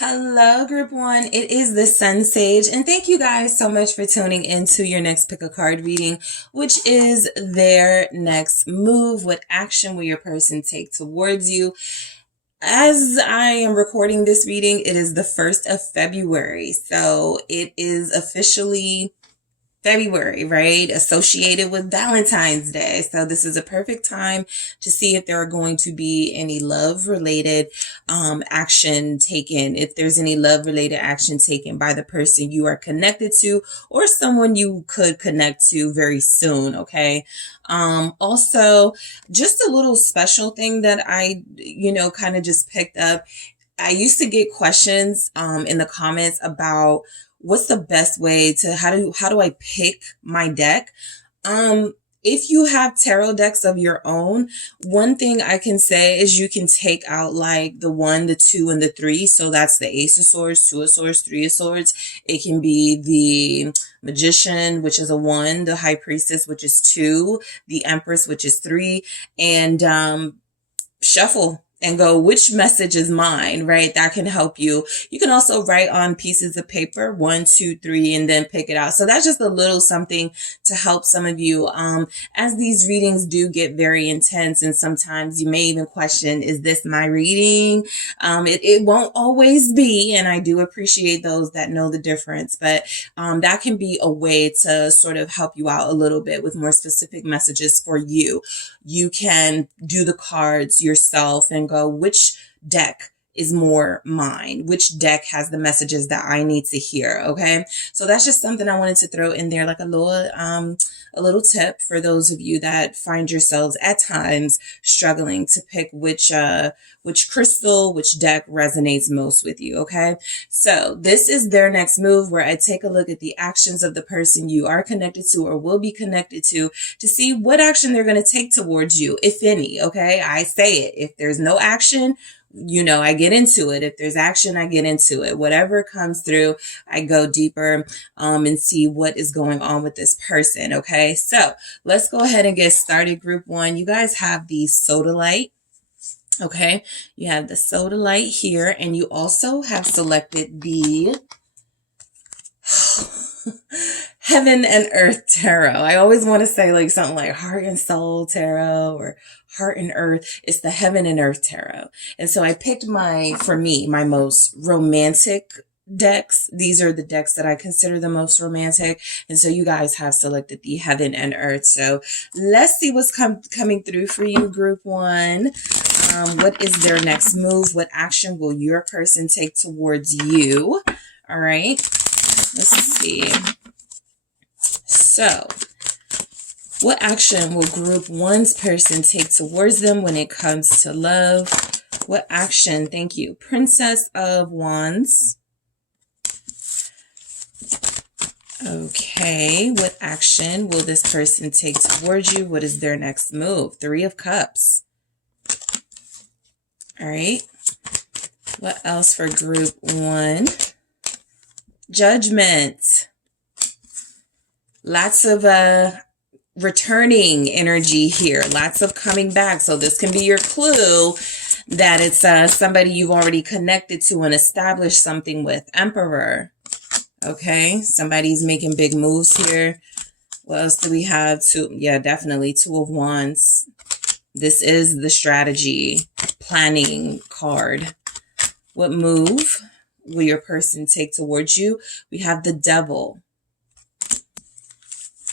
Hello, group one. It is the SunSage, and thank you guys so much for tuning into your next pick a card reading, which is their next move. What action will your person take towards you? As I am recording this reading, it is the 1st of February, so it is officially February, right? Associated with Valentine's Day. So this is a perfect time to see if there are going to be any love related action taken. If there's any love related action taken by the person you are connected to or someone you could connect to very soon. Okay. Also just a little special thing that I, kind of just picked up. I used to get questions in the comments about what's the best way to how do I pick my deck? If you have tarot decks of your own, one thing I can say is you can take out like the 1, the 2, and the 3. So that's the Ace of Swords, 2 of Swords, 3 of Swords. It can be the Magician, which is a 1, the High Priestess, which is 2, the Empress, which is 3, and shuffle and go, which message is mine, right? That can help you. You can also write on pieces of paper, 1, 2, 3, and then pick it out. So that's just a little something to help some of you. As these readings do get very intense, and sometimes you may even question, is this my reading? It won't always be, and I do appreciate those that know the difference, but that can be a way to sort of help you out a little bit with more specific messages for you. You can do the cards yourself and go, which deck is more mine? Which deck has the messages that I need to hear? Okay. So that's just something I wanted to throw in there, like a little tip for those of you that find yourselves at times struggling to pick which crystal, which deck resonates most with you. Okay. So this is their next move, where I take a look at the actions of the person you are connected to or will be connected to see what action they're going to take towards you, if any. Okay. I say it. If there's no action, I get into it. If there's action, I get into it. Whatever comes through, I go deeper and see what is going on with this person. Okay, so let's go ahead and get started. Group one, you guys have the sodalite. Okay, you have the sodalite here, and you also have selected the Heaven and Earth Tarot. I always want to say like something like Heart and Soul Tarot or Heart and Earth. It's the Heaven and Earth Tarot. And so I picked my most romantic decks. These are the decks that I consider the most romantic. And so you guys have selected the Heaven and Earth. So let's see what's coming through for you, group one. What is their next move? What action will your person take towards you? All right. Let's see. So, what action will group one's person take towards them when it comes to love? What action? Thank you. Princess of Wands. Okay. What action will this person take towards you? What is their next move? 3 of Cups. All right. What else for group one? Judgment. Lots of returning energy here. Lots of coming back. So this can be your clue that it's somebody you've already connected to and established something with. Emperor. Okay. Somebody's making big moves here. What else do we have? Yeah, definitely 2 of Wands. This is the strategy planning card. What move will your person take towards you? We have the Devil.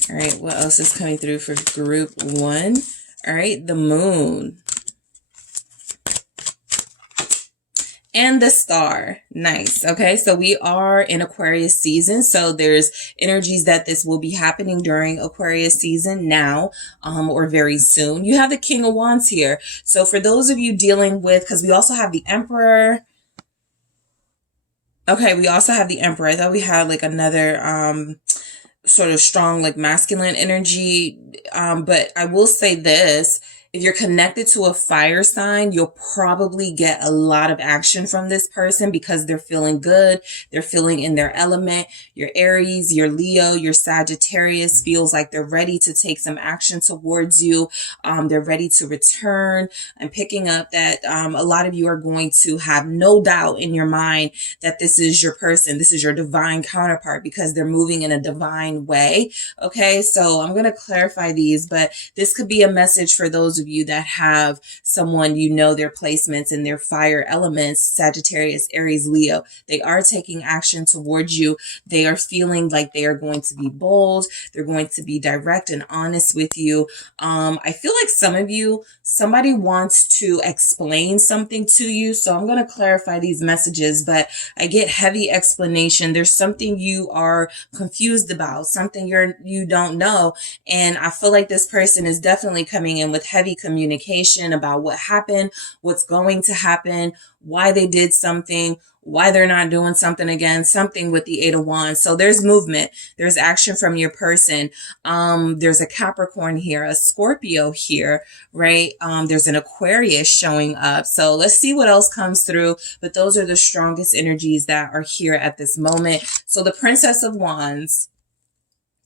All right, what else is coming through for group one? All right, the Moon. And the Star. Nice. Okay, so we are in Aquarius season. So there's energies that this will be happening during Aquarius season now or very soon. You have the King of Wands here. So for those of you dealing with, because we also have the Emperor. Okay, we also have the Emperor. I thought we had like another sort of strong like masculine energy. But I will say this. If you're connected to a fire sign, you'll probably get a lot of action from this person because they're feeling good. They're feeling in their element. Your Aries, your Leo, your Sagittarius feels like they're ready to take some action towards you. They're ready to return. I'm picking up that a lot of you are going to have no doubt in your mind that this is your person. This is your divine counterpart because they're moving in a divine way. Okay, so I'm going to clarify these, but this could be a message for those of you that have someone, you know, their placements and their fire elements, Sagittarius, Aries, Leo. They are taking action towards you. They are feeling like they are going to be bold. They're going to be direct and honest with you. I feel like some of you, somebody wants to explain something to you. So I'm going to clarify these messages, but I get heavy explanation. There's something you are confused about, something you don't know. And I feel like this person is definitely coming in with heavy communication about what happened, what's going to happen, why they did something, why they're not doing something again, something with the Eight of Wands. So there's movement. There's action from your person. There's a Capricorn here, a Scorpio here, right? There's an Aquarius showing up. So let's see what else comes through. But those are the strongest energies that are here at this moment. So the Princess of Wands,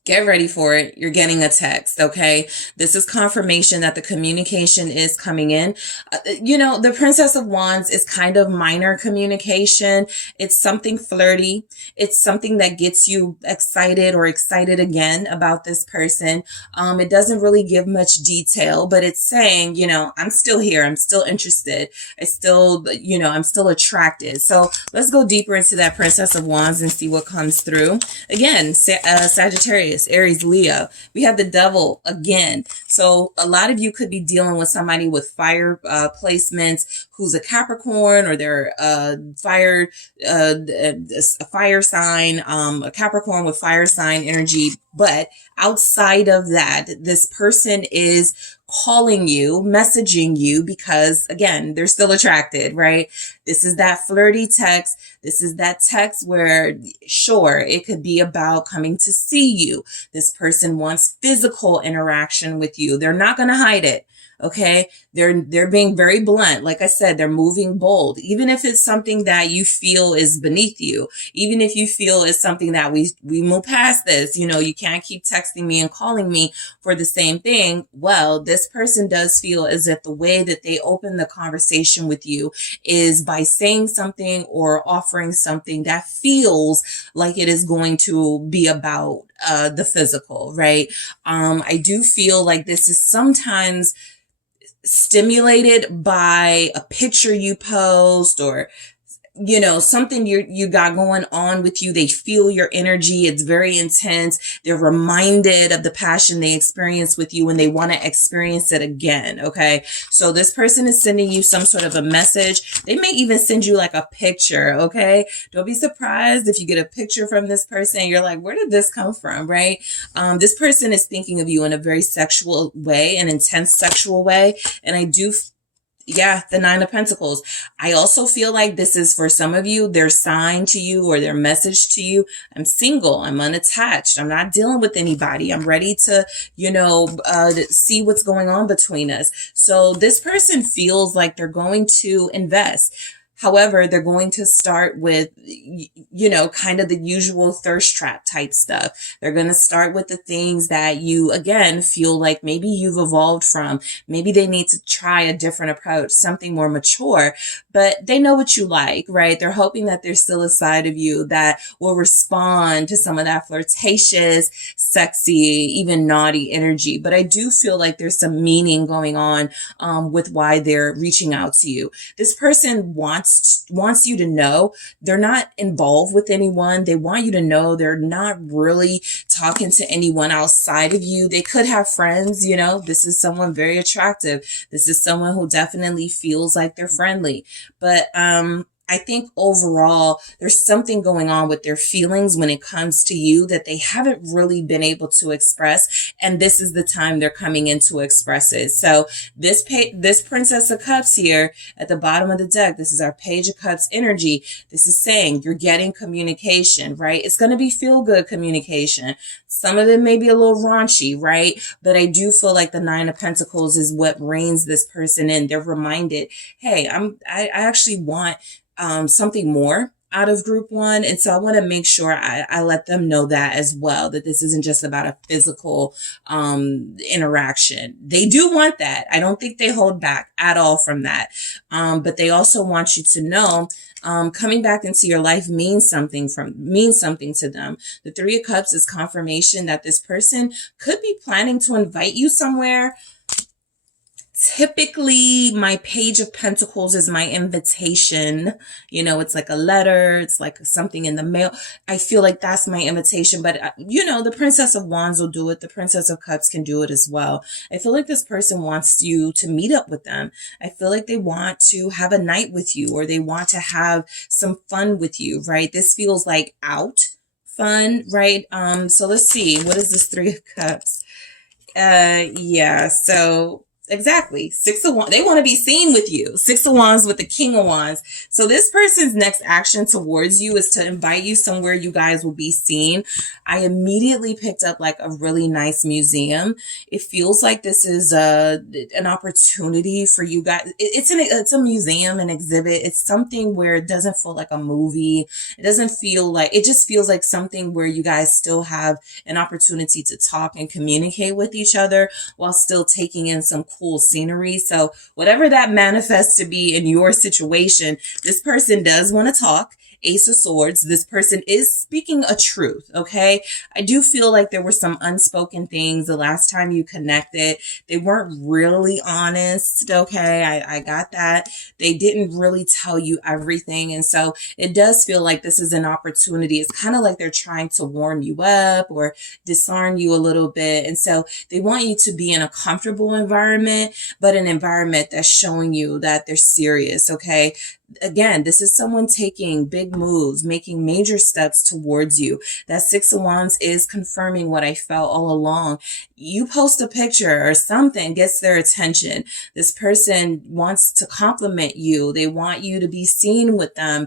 get ready for it. You're getting a text, okay? This is confirmation that the communication is coming in. You know, the Princess of Wands is kind of minor communication. It's something flirty. It's something that gets you excited or excited again about this person. It doesn't really give much detail, but it's saying, you know, I'm still here. I'm still interested. I still, you know, I'm still attracted. So let's go deeper into that Princess of Wands and see what comes through. Again, Sagittarius, Aries, Leo. We have the Devil again. So a lot of you could be dealing with somebody with fire placements who's a Capricorn, or they're a fire sign, a Capricorn with fire sign energy. But outside of that, this person is calling you, messaging you, because again, they're still attracted, right? This is that flirty text. This is that text where, sure, it could be about coming to see you. This person wants physical interaction with you. They're not going to hide it. Okay. They're being very blunt. Like I said, they're moving bold, even if it's something that you feel is beneath you, even if you feel is something that we move past this, you know, you can't keep texting me and calling me for the same thing. Well, this person does feel as if the way that they open the conversation with you is by saying something or offering something that feels like it is going to be about the physical, right? I do feel like this is sometimes stimulated by a picture you post, or you know, something you got going on with you. They feel your energy. It's very intense. They're reminded of the passion they experienced with you and they want to experience it again. Okay. So this person is sending you some sort of a message. They may even send you like a picture. Okay. Don't be surprised if you get a picture from this person. You're like, where did this come from? Right. This person is thinking of you in a very sexual way, an intense sexual way. And I do the Nine of Pentacles. I also feel like this is for some of you, their sign to you or their message to you. I'm single. I'm unattached. I'm not dealing with anybody. I'm ready to, you know, see what's going on between us. So this person feels like they're going to invest. However, they're going to start with, you know, kind of the usual thirst trap type stuff. They're going to start with the things that you, again, feel like maybe you've evolved from. Maybe they need to try a different approach, something more mature, but they know what you like, right? They're hoping that there's still a side of you that will respond to some of that flirtatious, sexy, even naughty energy. But I do feel like there's some meaning going on with why they're reaching out to you. This person wants you to know they're not involved with anyone. They want you to know they're not really talking to anyone outside of you. They could have friends, you know, this is someone very attractive. This is someone who definitely feels like they're friendly. But I think overall there's something going on with their feelings when it comes to you that they haven't really been able to express, and this is the time they're coming in to express it. So this Princess of Cups here at the bottom of the deck, this is our Page of Cups energy. This is saying you're getting communication, right? It's going to be feel-good communication. Some of it may be a little raunchy, right? But I do feel like the Nine of Pentacles is what reins this person in. They're reminded, hey, I actually want something more out of group one. And so I want to make sure I let them know that as well, that this isn't just about a physical interaction. They do want that. I don't think they hold back at all from that. But they also want you to know coming back into your life means something to them. The Three of Cups is confirmation that this person could be planning to invite you somewhere. Typically, my Page of Pentacles is my invitation. You know, it's like a letter. It's like something in the mail. I feel like that's my invitation. But, you know, the Princess of Wands will do it. The Princess of Cups can do it as well. I feel like this person wants you to meet up with them. I feel like they want to have a night with you, or they want to have some fun with you, right? This feels like out fun, right? So let's see. What is this Three of Cups? Yeah, so... Exactly. Six of Wands. They want to be seen with you. Six of Wands with the King of Wands. So this person's next action towards you is to invite you somewhere you guys will be seen. I immediately picked up like a really nice museum. It feels like this is an opportunity for you guys. It's a museum, an exhibit. It's something where it doesn't feel like a movie. It doesn't feel like, it just feels like something where you guys still have an opportunity to talk and communicate with each other while still taking in some cool scenery. So whatever that manifests to be in your situation, this person does want to talk. Ace of Swords. This person is speaking a truth, okay? I do feel like there were some unspoken things the last time you connected. They weren't really honest, okay? I got that. They didn't really tell you everything. And so it does feel like this is an opportunity. It's kind of like they're trying to warm you up or disarm you a little bit. And so they want you to be in a comfortable environment, but an environment that's showing you that they're serious, okay? Again, this is someone taking big moves, making major steps towards you. That Six of Wands is confirming what I felt all along. You post a picture or something gets their attention. This person wants to compliment you. They want you to be seen with them.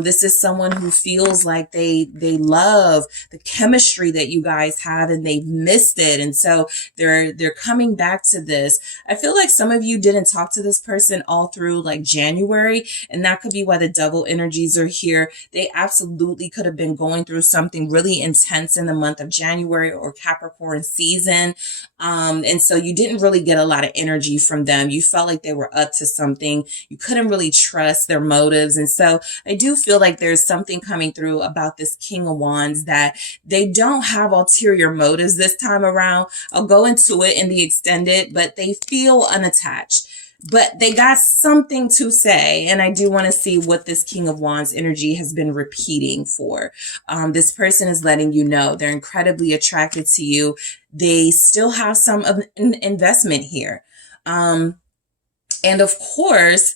This is someone who feels like they love the chemistry that you guys have and they've missed it. And so they're coming back to this. I feel like some of you didn't talk to this person all through like January, and that could be why the double energies are here. They absolutely could have been going through something really intense in the month of January or Capricorn season. And so you didn't really get a lot of energy from them. You felt like they were up to something. You couldn't really trust their motives. And so I do feel like there's something coming through about this King of Wands that they don't have ulterior motives this time around. I'll go into it in the extended, but they feel unattached. But they got something to say, and I do want to see what this King of Wands energy has been repeating for. This person is letting you know they're incredibly attracted to you. They still have some of an investment here. And of course,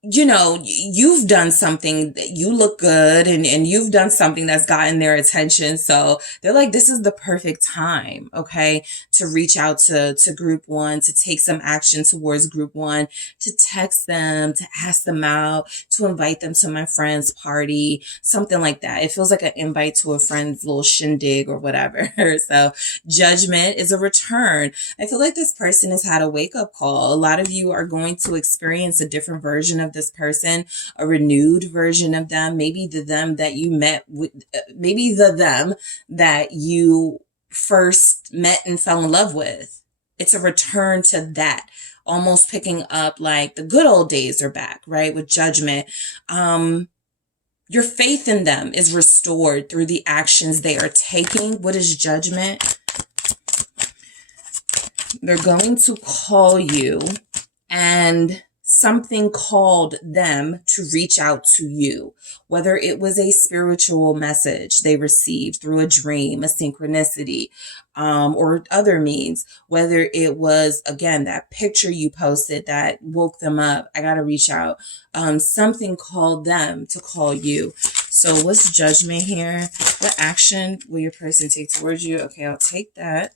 you know, you've done something that you look good and you've done something that's gotten their attention. So they're like, this is the perfect time, okay, to reach out to group one, to take some action towards group one, to text them, to ask them out, to invite them to my friend's party, something like that. It feels like an invite to a friend's little shindig or whatever. So Judgment is a return. I feel like this person has had a wake-up call. A lot of you are going to experience a different version of this person, a renewed version of them, maybe the them that you met with, maybe the them that you first met and fell in love with. It's a return to that, almost picking up like the good old days are back, right? With Judgment. Your faith in them is restored through the actions they are taking. What is Judgment? They're going to call you and something called them to reach out to you, whether it was a spiritual message they received through a dream, a synchronicity, or other means, whether it was, again, that picture you posted that woke them up. I got to reach out. Something called them to call you. So what's judgment here? What action will your person take towards you? Okay, I'll take that.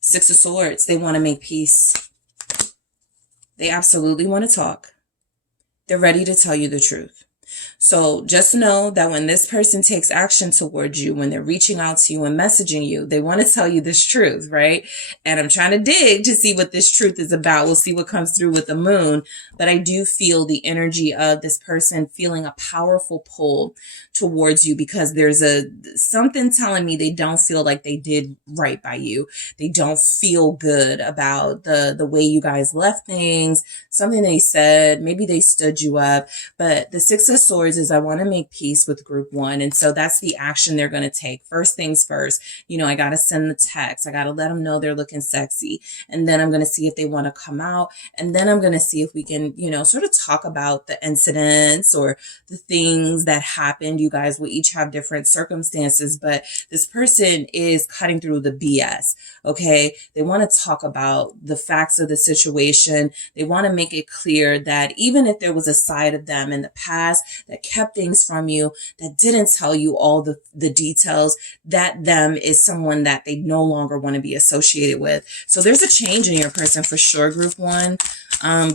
Six of Swords. They want to make peace. They absolutely want to talk. They're ready to tell you the truth. So just know that when this person takes action towards you, when they're reaching out to you and messaging you, they want to tell you this truth, right? And I'm trying to dig to see what this truth is about. We'll see what comes through with the moon. But I do feel the energy of this person feeling a powerful pull towards you, because there's something telling me they don't feel like they did right by you. They don't feel good about the way you guys left things, something they said, maybe they stood you up. But the Six of Swords is, I want to make peace with group one. And so that's the action they're going to take. First things first, I got to send the text. I got to let them know they're looking sexy. And then I'm going to see if they want to come out. And then I'm going to see if we can, sort of talk about the incidents or the things that happened. You guys will each have different circumstances, but this person is cutting through the BS. Okay. They want to talk about the facts of the situation. They want to make it clear that even if there was a side of them in the past that kept things from you, that didn't tell you all the details, that them is someone that they no longer want to be associated with. So there's a change in your person for sure, group one.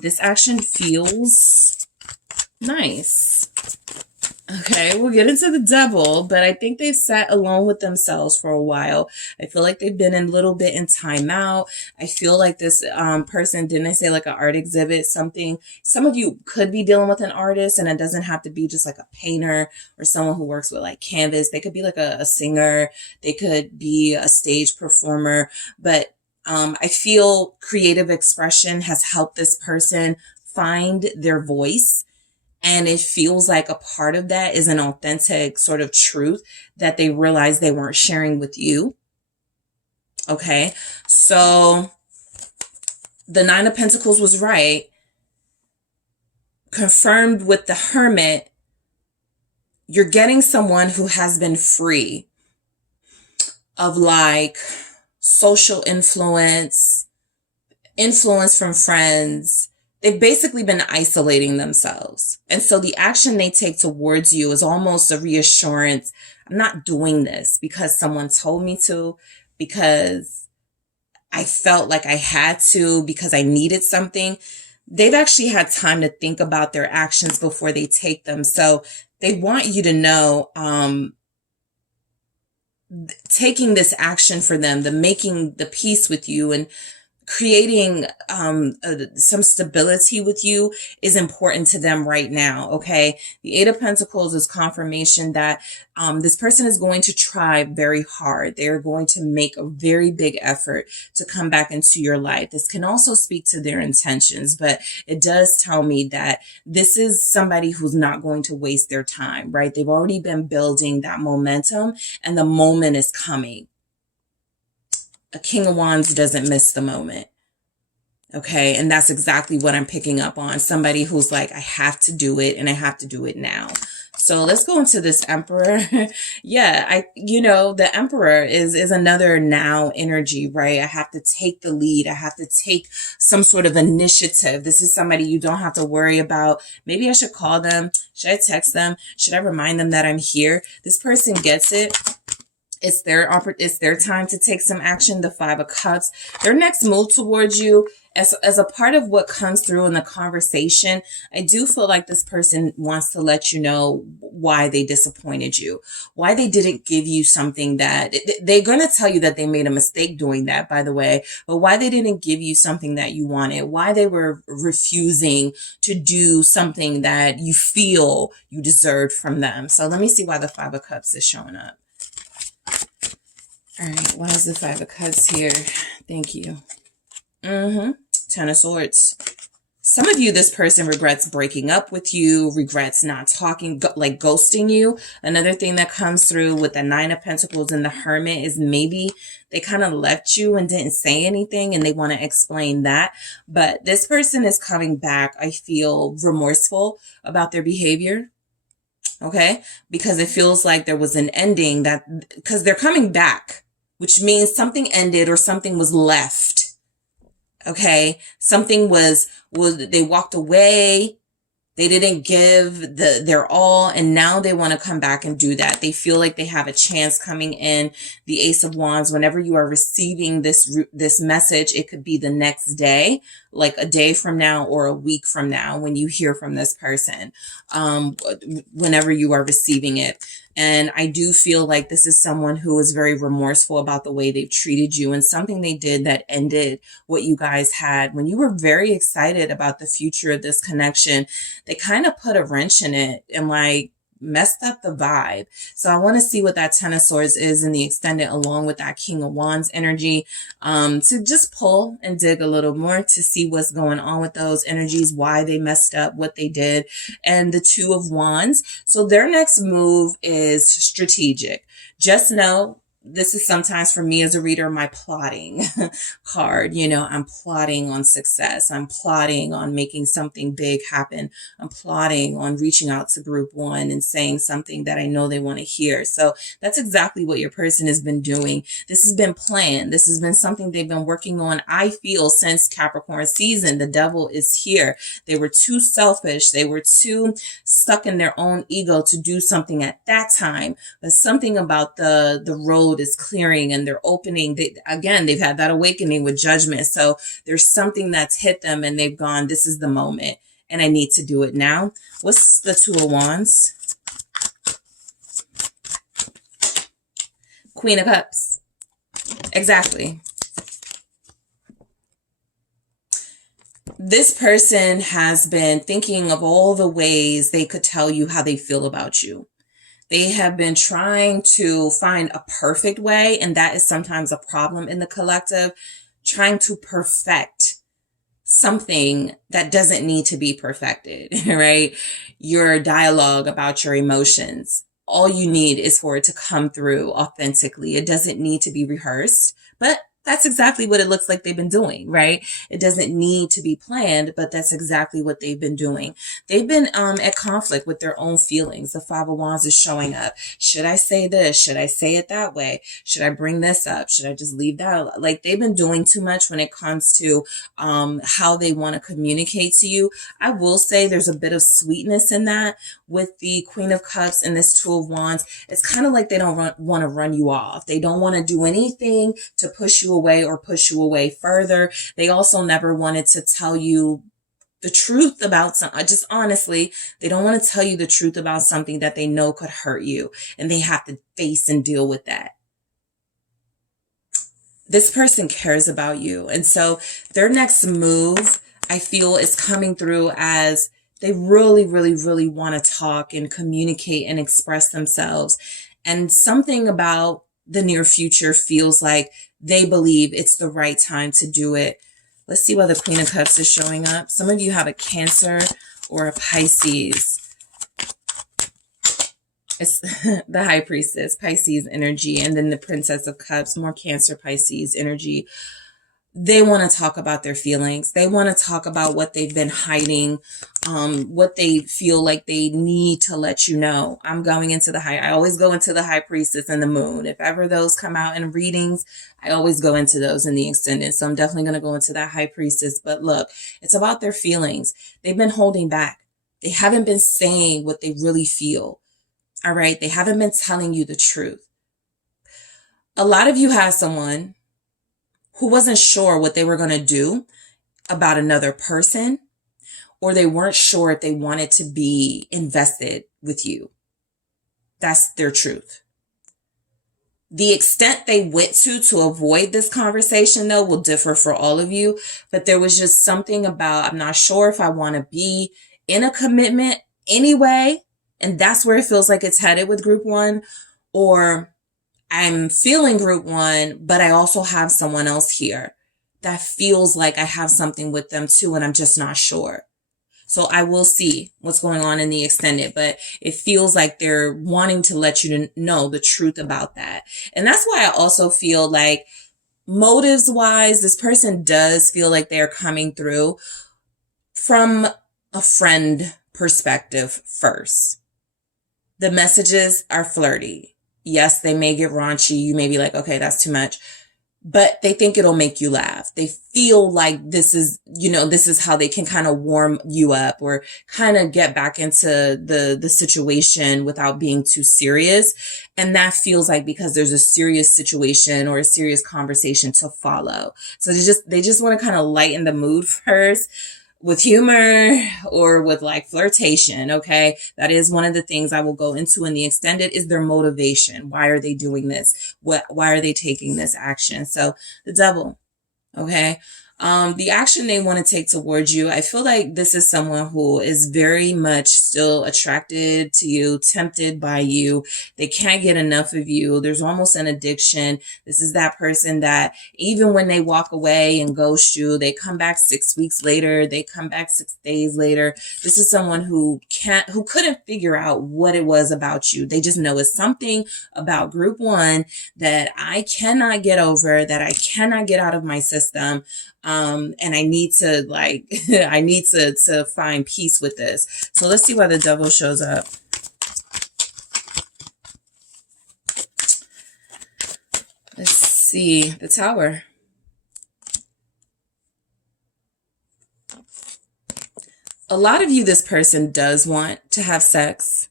This action feels nice. Okay, we'll get into the Devil, but I think they've sat alone with themselves for a while. I feel like they've been a little bit in timeout. I feel like this person, didn't I say like an art exhibit, something? Some of you could be dealing with an artist, and it doesn't have to be just like a painter or someone who works with like canvas. They could be like a singer. They could be a stage performer, but I feel creative expression has helped this person find their voice. And it feels like a part of that is an authentic sort of truth that they realized they weren't sharing with you. Okay. So the Nine of Pentacles was right. Confirmed with the Hermit, you're getting someone who has been free of like social influence from friends. They've basically been isolating themselves. And so the action they take towards you is almost a reassurance. I'm not doing this because someone told me to, because I felt like I had to, because I needed something. They've actually had time to think about their actions before they take them. So they want you to know, taking this action for them, the making the peace with you and creating some stability with you is important to them right now. Okay. The Eight of Pentacles is confirmation that this person is going to try very hard. They're going to make a very big effort to come back into your life. This can also speak to their intentions, but it does tell me that this is somebody who's not going to waste their time, right? They've already been building that momentum and the moment is coming. A King of Wands doesn't miss the moment. Okay. And that's exactly what I'm picking up on. Somebody who's like, I have to do it and I have to do it now. So let's go into this Emperor. Yeah. The Emperor is another now energy, right? I have to take the lead. I have to take some sort of initiative. This is somebody you don't have to worry about. Maybe I should call them. Should I text them? Should I remind them that I'm here? This person gets it. It's their time to take some action. The Five of Cups, their next move towards you as a part of what comes through in the conversation. I do feel like this person wants to let you know why they disappointed you, why they didn't give you something that they're going to tell you that they made a mistake doing that, by the way, but why they didn't give you something that you wanted, why they were refusing to do something that you feel you deserved from them. So let me see why the Five of Cups is showing up. All right, why is the Five of Cups here? Thank you. Ten of Swords. Some of you, this person regrets breaking up with you, regrets not talking, like ghosting you. Another thing that comes through with the Nine of Pentacles and the Hermit is maybe they kind of left you and didn't say anything and they want to explain that. But this person is coming back, I feel, remorseful about their behavior. Okay? Because it feels like there was an ending because they're coming back, which means something ended or something was left. Okay, something was they walked away. They didn't give their all, and now they want to come back and do that. They feel like they have a chance coming in. The Ace of Wands, whenever you are receiving this message, it could be the next day, like a day from now or a week from now when you hear from this person, whenever you are receiving it. And I do feel like this is someone who is very remorseful about the way they've treated you and something they did that ended what you guys had. When you were very excited about the future of this connection, they kind of put a wrench in it and like messed up the vibe. So I want to see what that Ten of Swords is in the extended along with that King of Wands energy, to just pull and dig a little more to see what's going on with those energies, why they messed up, what they did, and the Two of Wands. So their next move is strategic. Just know this is sometimes for me as a reader, my plotting card. You know, I'm plotting on success. I'm plotting on making something big happen. I'm plotting on reaching out to group one and saying something that I know they want to hear. So that's exactly what your person has been doing. This has been planned. This has been something they've been working on, I feel, since Capricorn season. The devil is here. They were too selfish. They were too stuck in their own ego to do something at that time. But something about the road is clearing and they're opening. They've had that awakening with Judgment. So there's something that's hit them and they've gone, this is the moment and I need to do it now. What's the Two of Wands? Queen of Cups. Exactly. This person has been thinking of all the ways they could tell you how they feel about you. They have been trying to find a perfect way, and that is sometimes a problem in the collective, trying to perfect something that doesn't need to be perfected, right? Your dialogue about your emotions. All you need is for it to come through authentically. It doesn't need to be rehearsed, but that's exactly what it looks like they've been doing, right? It doesn't need to be planned, but that's exactly what they've been doing. They've been at conflict with their own feelings. The Five of Wands is showing up. Should I say this? Should I say it that way? Should I bring this up? Should I just leave that? Like, they've been doing too much when it comes to how they want to communicate to you. I will say there's a bit of sweetness in that with the Queen of Cups and this Two of Wands. It's kind of like they don't want to run you off. They don't want to do anything to push you away or push you away further. They also never wanted to tell you the truth about something. Just honestly, they don't want to tell you the truth about something that they know could hurt you, and they have to face and deal with that. This person cares about you. And so their next move, I feel, is coming through as they really, really, really want to talk and communicate and express themselves. And something about the near future feels like they believe it's the right time to do it. Let's see why the Queen of Cups is showing up. Some of you have a Cancer or a Pisces. It's the High Priestess, Pisces energy, and then the Princess of Cups, more Cancer, Pisces energy. They want to talk about their feelings. They want to talk about what they've been hiding, what they feel like they need to let you know. I always go into the High Priestess and the Moon. If ever those come out in readings, I always go into those in the extended. So I'm definitely going to go into that High Priestess. But look, it's about their feelings. They've been holding back. They haven't been saying what they really feel. All right. They haven't been telling you the truth. A lot of you have someone who wasn't sure what they were going to do about another person, or they weren't sure if they wanted to be invested with you. That's their truth. The extent they went to avoid this conversation, though, will differ for all of you. But there was just something about, I'm not sure if I want to be in a commitment anyway. And that's where it feels like it's headed with group one, or I'm feeling group one, but I also have someone else here. that feels like I have something with them too, and I'm just not sure. So I will see what's going on in the extended, but it feels like they're wanting to let you know the truth about that. And that's why I also feel like motives wise, this person does feel like they're coming through from a friend perspective first. The messages are flirty. Yes, they may get raunchy. You may be like, okay, that's too much. But they think it'll make you laugh. They feel like this is, this is how they can kind of warm you up or kind of get back into the situation without being too serious. And that feels like because there's a serious situation or a serious conversation to follow. So they just want to kind of lighten the mood first with humor or with like flirtation. Okay. That is one of the things I will go into in the extended is their motivation. Why are they doing this? Why are they taking this action? So the Devil. Okay. The action they want to take towards you, I feel like this is someone who is very much still attracted to you, tempted by you. They can't get enough of you. There's almost an addiction. This is that person that even when they walk away and ghost you, they come back 6 weeks later, they come back 6 days later. This is someone who couldn't figure out what it was about you. They just know it's something about group one that I cannot get over, that I cannot get out of my system. And I need to I need to find peace with this. So let's see why the Devil shows up. Let's see the Tower. A lot of you, this person does want to have sex.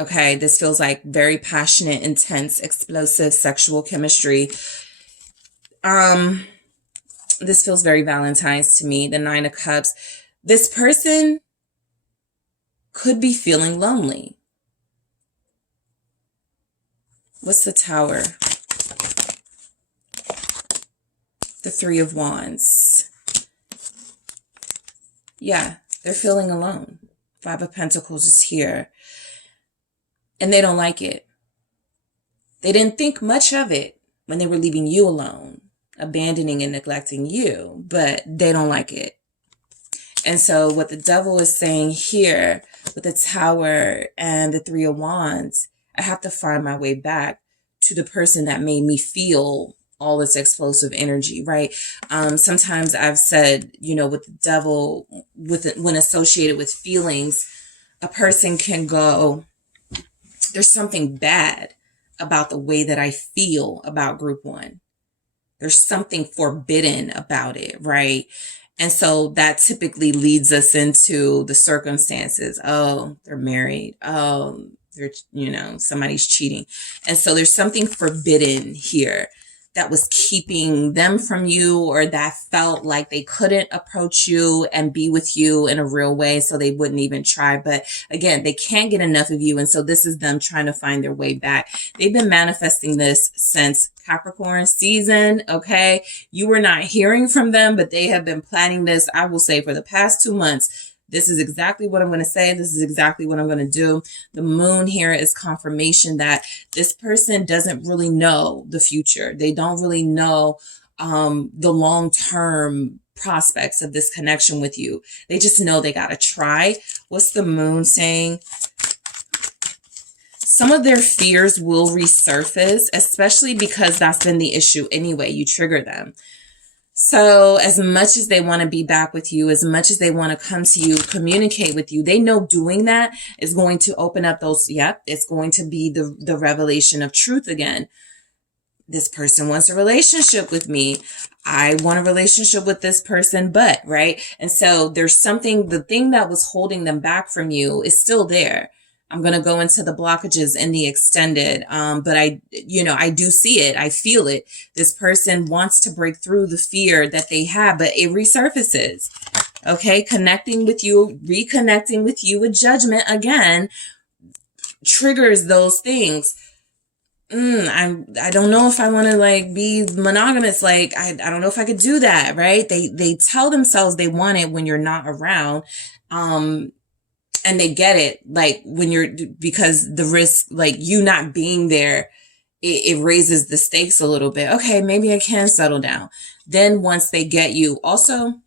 Okay. This feels like very passionate, intense, explosive sexual chemistry. This feels very Valentine's to me. The 9 of Cups. This person could be feeling lonely. What's the Tower? The 3 of Wands. Yeah, they're feeling alone. 5 of Pentacles is here. And they don't like it. They didn't think much of it when they were leaving you alone, abandoning and neglecting you, but they don't like it. And so what the Devil is saying here with the Tower and the 3 of Wands, I have to find my way back to the person that made me feel all this explosive energy, right? Sometimes I've said, with the Devil, when associated with feelings, a person can go, there's something bad about the way that I feel about group one. There's something forbidden about it, right? And so that typically leads us into the circumstances. Oh, they're married. Oh, they're, somebody's cheating. And so there's something forbidden here that was keeping them from you, or that felt like they couldn't approach you and be with you in a real way, so they wouldn't even try. But again, they can't get enough of you. And so this is them trying to find their way back. They've been manifesting this since Capricorn season. Okay. You were not hearing from them, but they have been planning this, I will say, for the past 2 months. This is exactly what I'm going to say. This is exactly what I'm going to do. The Moon here is confirmation that this person doesn't really know the future. They don't really know the long-term prospects of this connection with you. They just know they got to try. What's the Moon saying? Some of their fears will resurface, especially because that's been the issue anyway. You trigger them. So as much as they want to be back with you, as much as they want to come to you, communicate with you, they know doing that is going to open up those, it's going to be the revelation of truth again. This person wants a relationship with me. I want a relationship with this person, but, right? And so there's something, the thing that was holding them back from you is still there. I'm going to go into the blockages in the extended. But I do see it. I feel it. This person wants to break through the fear that they have, but it resurfaces. Okay. Connecting with you, reconnecting with you with judgment again triggers those things. I don't know if I want to be monogamous. I don't know if I could do that. Right. They tell themselves they want it when you're not around. And they get it, because the risk, you not being there, it raises the stakes a little bit. Okay, maybe I can settle down. Then once they get you, also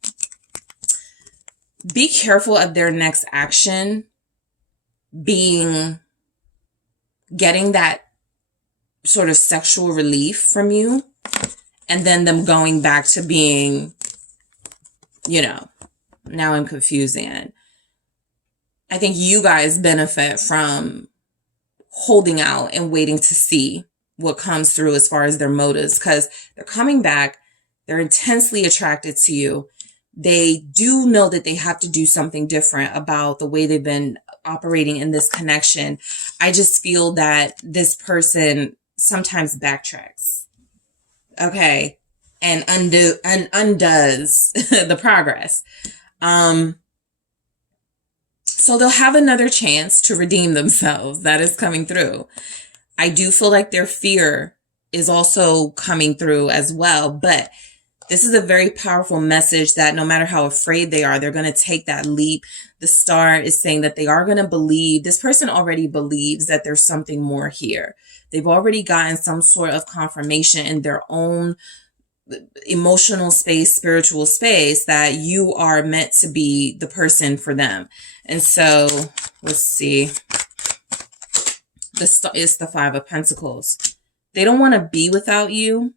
be careful of their next action being getting that sort of sexual relief from you, and then them going back to being, you know, now I'm confusing it. I think you guys benefit from holding out and waiting to see what comes through as far as their motives, because they're coming back. They're intensely attracted to you. They do know that they have to do something different about the way they've been operating in this connection. I just feel that this person sometimes backtracks, okay, and undoes the progress. So they'll have another chance to redeem themselves. That is coming through. I do feel like their fear is also coming through as well, but this is a very powerful message that no matter how afraid they are, they're going to take that leap. The star is saying that they are going to believe. This person already believes that there's something more here. They've already gotten some sort of confirmation in their own emotional space, spiritual space, that you are meant to be the person for them. And so let's see. It's the Five of Pentacles. They don't want to be without you.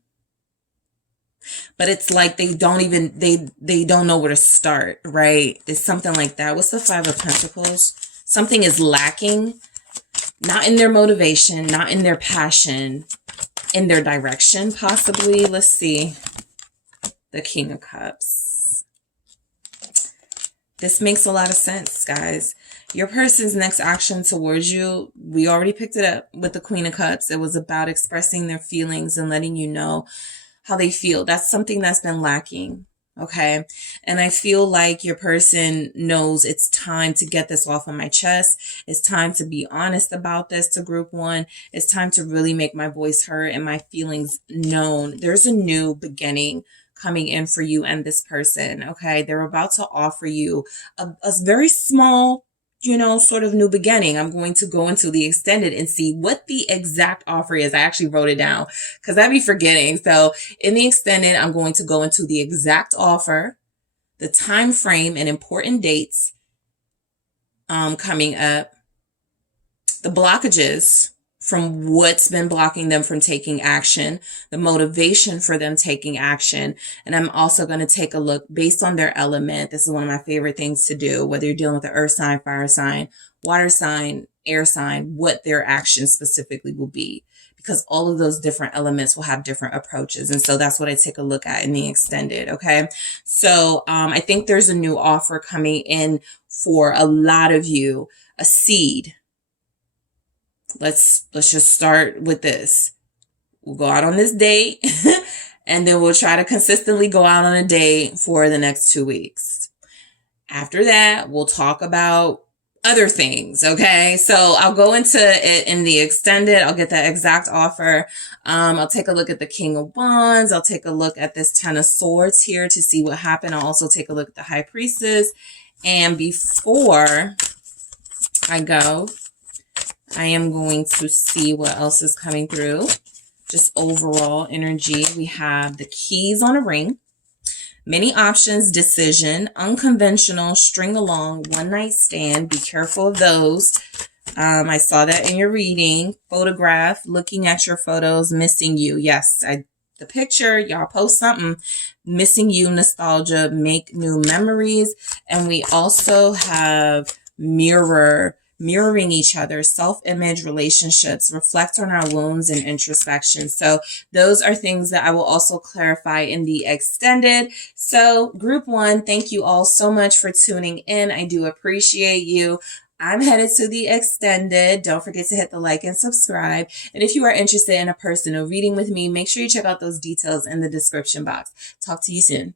But it's like they don't know where to start, right? It's something like that. What's the Five of Pentacles? Something is lacking, not in their motivation, not in their passion, in their direction, possibly. Let's see. The King of Cups. This makes a lot of sense, guys. Your person's next action towards you, we already picked it up with the Queen of Cups. It was about expressing their feelings and letting you know how they feel. That's something that's been lacking. Okay. And I feel like your person knows it's time to get this off of my chest. It's time to be honest about this to group one. It's time to really make my voice heard and my feelings known. There's a new beginning coming in for you and this person. Okay. They're about to offer you a very small, sort of new beginning. I'm going to go into the extended and see what the exact offer is. I actually wrote it down because I'd be forgetting. So in the extended, I'm going to go into the exact offer, the time frame and important dates coming up, the blockages from what's been blocking them from taking action, the motivation for them taking action. And I'm also going to take a look based on their element. This is one of my favorite things to do, whether you're dealing with the earth sign, fire sign, water sign, air sign, what their action specifically will be, because all of those different elements will have different approaches. And so that's what I take a look at in the extended. Okay. So I think there's a new offer coming in for a lot of you, a seed. Let's just start with this. We'll go out on this date and then we'll try to consistently go out on a date for the next 2 weeks. After that, we'll talk about other things. Okay. So I'll go into it in the extended. I'll get that exact offer. I'll take a look at the King of Wands. I'll take a look at this Ten of Swords here to see what happened. I'll also take a look at the High Priestess. And before I go, I am going to see what else is coming through. Just overall energy. We have the keys on a ring, many options, decision, unconventional, string along, one night stand. Be careful of those. I saw that in your reading. Photograph, looking at your photos, missing you. Yes, the picture, y'all post something. Missing you, nostalgia, make new memories. And we also have mirroring each other, self-image, relationships, reflect on our wounds and introspection. So those are things that I will also clarify in the extended. So group one, thank you all so much for tuning in. I do appreciate you. I'm headed to the extended. Don't forget to hit the like and subscribe. And if you are interested in a personal reading with me, make sure you check out those details in the description box. Talk to you soon.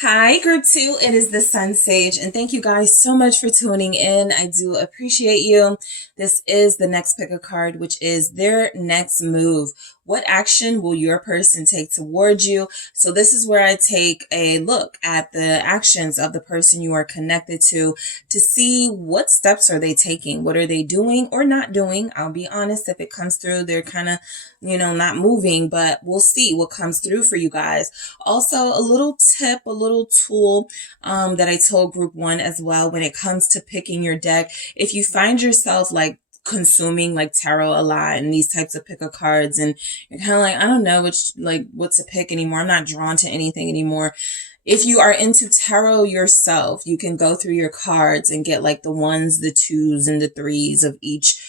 Hi, group two. It is the SunSage, and thank you guys so much for tuning in. I do appreciate you. This is the next pick a card, which is their next move. What action will your person take towards you? So this is where I take a look at the actions of the person you are connected to see what steps are they taking. What are they doing or not doing? I'll be honest, if it comes through, they're kind of, not moving, but we'll see what comes through for you guys. Also, a little tip, a little tool that I told group 1 as well when it comes to picking your deck. If you find yourself like consuming like tarot a lot and these types of pick of cards, and you're kind of like, I don't know what to pick anymore. I'm not drawn to anything anymore. If you are into tarot yourself, you can go through your cards and get like the 1s, the 2s, and the 3s of each.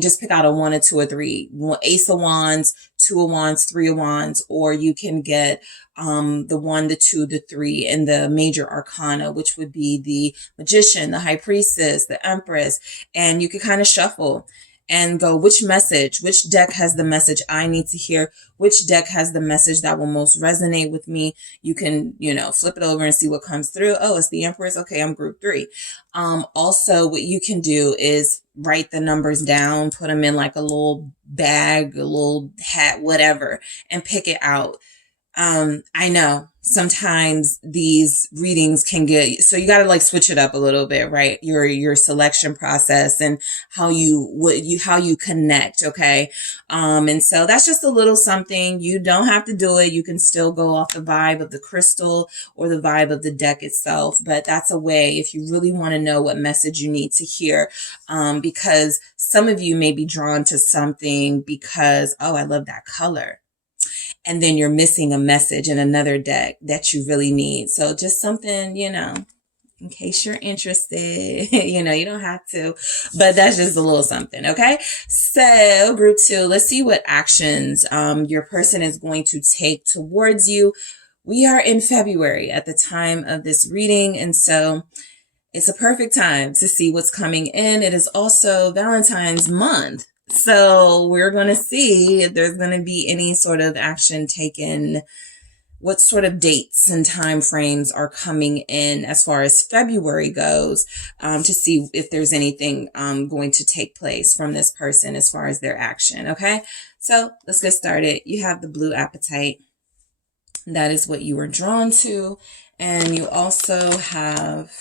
Just pick out a 1, a 2, or 3. Ace of Wands, 2 of Wands, 3 of Wands, or you can get the 1, the 2, the 3, and the major arcana, which would be the Magician, the High Priestess, the Empress, and you can kind of shuffle and go, which deck has the message I need to hear? Which deck has the message that will most resonate with me? You can, flip it over and see what comes through. Oh, it's the Empress. Okay, I'm group 3. Also, what you can do is write the numbers down, put them in like a little bag, a little hat, whatever, and pick it out. I know sometimes these readings can get, so you got to like switch it up a little bit, right? Your selection process and how you connect. Okay. And so that's just a little something. You don't have to do it. You can still go off the vibe of the crystal or the vibe of the deck itself, but that's a way if you really want to know what message you need to hear. Because some of you may be drawn to something because, oh, I love that color. And then you're missing a message in another deck that you really need. So just something, in case you're interested, you don't have to, but that's just a little something. Okay. So group 2, let's see what actions, your person is going to take towards you. We are in February at the time of this reading. And so it's a perfect time to see what's coming in. It is also Valentine's month. So we're going to see if there's going to be any sort of action taken, what sort of dates and time frames are coming in as far as February goes, to see if there's anything going to take place from this person as far as their action. Okay, so let's get started. You have the Blue Apatite. That is what you were drawn to. And you also have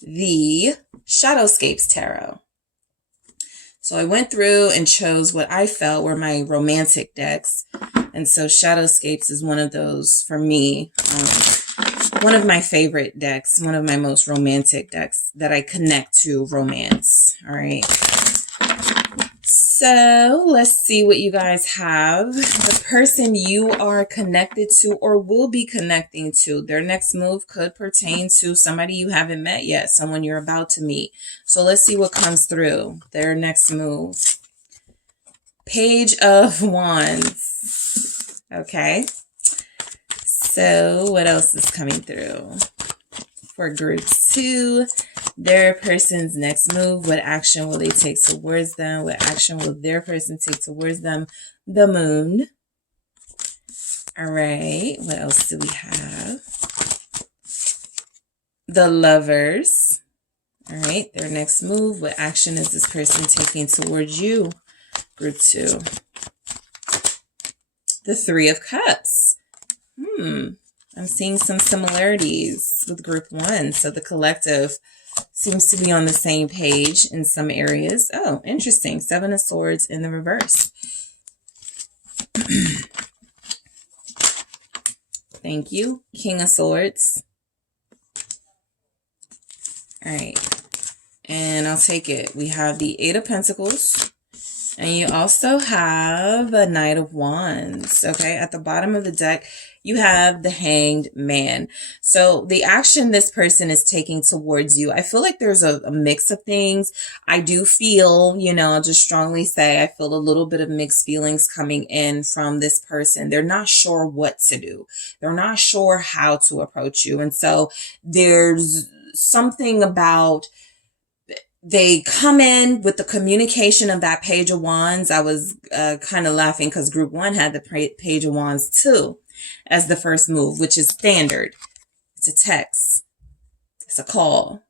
the Shadowscapes Tarot. So I went through and chose what I felt were my romantic decks. And so Shadowscapes is one of those for me. One of my favorite decks, one of my most romantic decks that I connect to romance. All right. So let's see what you guys have. The person you are connected to or will be connecting to, their next move could pertain to somebody you haven't met yet, someone you're about to meet. So let's see what comes through. Their next move. Page of Wands. Okay. So what else is coming through? For group 2, their person's next move. What action will they take towards them? What action will their person take towards them? The Moon. All right. What else do we have? The Lovers. All right. Their next move. What action is this person taking towards you? Group 2. The Three of Cups. I'm seeing some similarities with group 1. So the collective seems to be on the same page in some areas. Oh, interesting. 7 of Swords in the reverse. Thank you. King of Swords. All right. And I'll take it. We have the 8 of Pentacles. And you also have a Knight of Wands. Okay. At the bottom of the deck, you have the Hanged Man. So the action this person is taking towards you, I feel like there's a mix of things. I do feel, I'll just strongly say, I feel a little bit of mixed feelings coming in from this person. They're not sure what to do. They're not sure how to approach you. And so there's something about, they come in with the communication of that Page of Wands. I was kind of laughing because group 1 had the Page of Wands too as the first move, which is standard. It's a text. It's a call.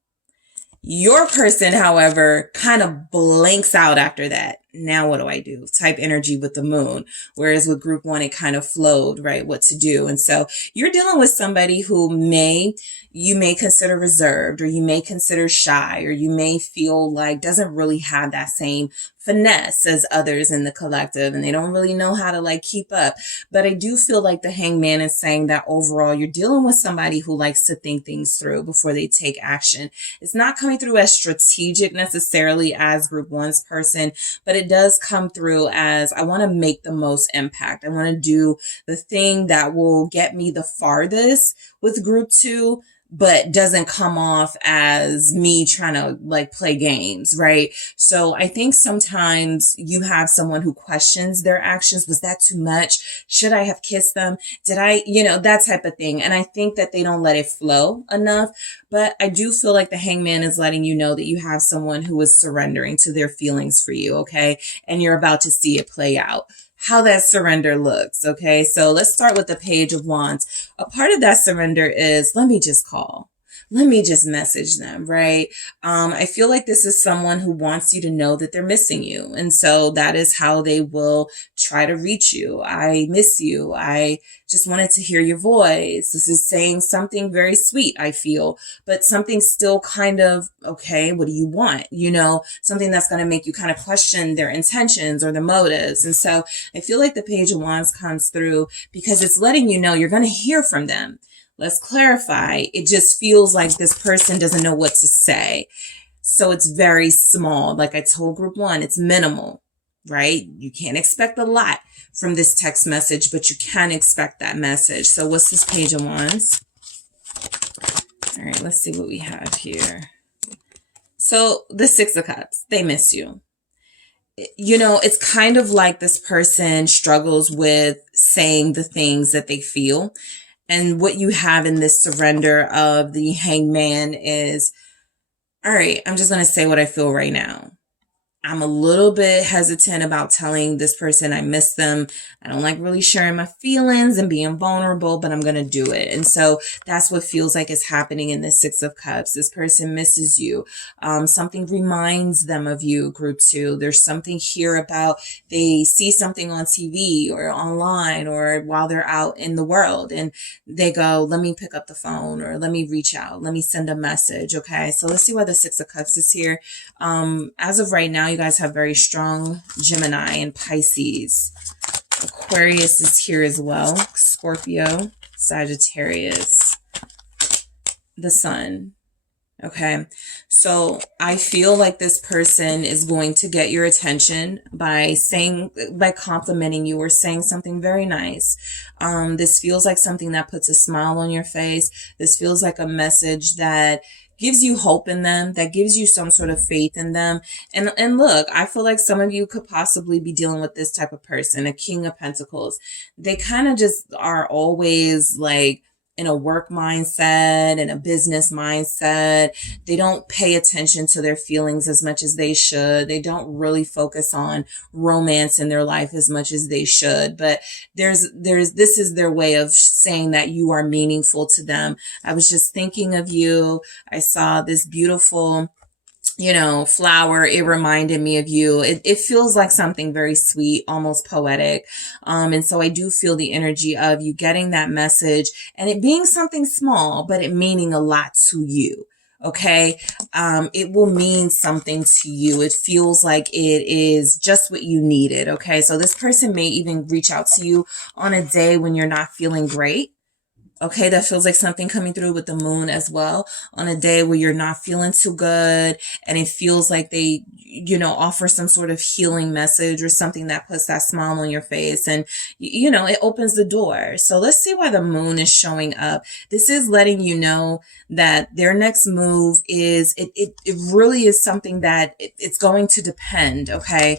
Your person, however, kind of blanks out after that. now what do I do type energy with the moon. Whereas with group one, it kind of flowed, right? What to do. And so you're dealing with somebody who you may consider reserved, or you may consider shy, or you may feel like doesn't really have that same finesse as others in the collective, and they don't really know how to like keep up. But I do feel like the Hangman is saying that overall you're dealing with somebody who likes to think things through before they take action. It's not coming through as strategic necessarily as group one's person, but it does come through as I want to make the most impact. I want to do the thing that will get me the farthest with group two, but doesn't come off as me trying to like play games, right? So I think sometimes you have someone who questions their actions. Was that too much? Should I have kissed them? Did I, that type of thing. And I think that they don't let it flow enough. But I do feel like the Hangman is letting you know that you have someone who is surrendering to their feelings for you, okay? And you're about to see it play out. How that surrender looks. Okay. So let's start with the Page of Wands. A part of that surrender is, let me just call. Let me just message them, right? I feel like this is someone who wants you to know that they're missing you. And so that is how they will try to reach you. I miss you. I just wanted to hear your voice. This is saying something very sweet, I feel, but something still kind of, okay, what do you want? Something that's going to make you kind of question their intentions or their motives. And so I feel like the Page of Wands comes through because it's letting you know you're going to hear from them. Let's clarify. It just feels like this person doesn't know what to say. So it's very small. Like I told group one, it's minimal, right? You can't expect a lot from this text message, but you can expect that message. So what's this Page of Wands? All right, let's see what we have here. So the Six of Cups, they miss you. It's kind of like this person struggles with saying the things that they feel. And what you have in this surrender of the Hangman is, all right, I'm just going to say what I feel right now. I'm a little bit hesitant about telling this person I miss them. I don't like really sharing my feelings and being vulnerable, but I'm going to do it. And so that's what feels like is happening in the Six of Cups. This person misses you. Something reminds them of you, group two. There's something here about they see something on TV or online or while they're out in the world and they go, let me pick up the phone or let me reach out. Let me send a message. Okay. So let's see why the Six of Cups is here. As of right now, you guys have very strong Gemini and Pisces. Aquarius is here as well. Scorpio, Sagittarius, the Sun. Okay. So I feel like this person is going to get your attention by complimenting you or saying something very nice. This feels like something that puts a smile on your face. This feels like a message that gives you hope in them, that gives you some sort of faith in them. And look, I feel like some of you could possibly be dealing with this type of person, a King of Pentacles. They kind of just are always like in a work mindset and a business mindset. They don't pay attention to their feelings as much as they should. They don't really focus on romance in their life as much as they should. But this is their way of saying that you are meaningful to them. I was just thinking of you. I saw this beautiful flower. It reminded me of you. It feels like something very sweet, almost poetic. And so I do feel the energy of you getting that message and it being something small, but it meaning a lot to you. Okay. It will mean something to you. It feels like it is just what you needed. Okay. So this person may even reach out to you on a day when you're not feeling great. Okay, that feels like something coming through with the moon as well on a day where you're not feeling too good. And it feels like they, offer some sort of healing message or something that puts that smile on your face. And, it opens the door. So let's see why the moon is showing up. This is letting you know that their next move is, it really is something that it's going to depend. Okay.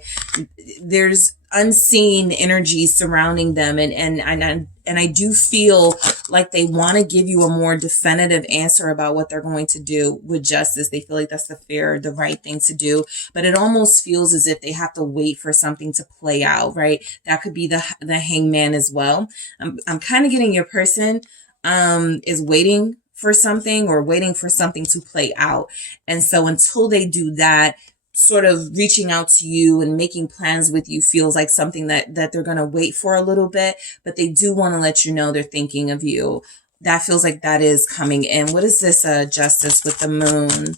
There's unseen energy surrounding them. And I do feel like they want to give you a more definitive answer about what they're going to do with justice. They feel like that's the right thing to do, but it almost feels as if they have to wait for something to play out, right? That could be the Hangman as well. I'm kind of getting your person, is waiting for something or waiting for something to play out. And so until they do that, sort of reaching out to you and making plans with you feels like something that they're going to wait for a little bit, but they do want to let you know they're thinking of you. That feels like that is coming in. What is this justice with the moon?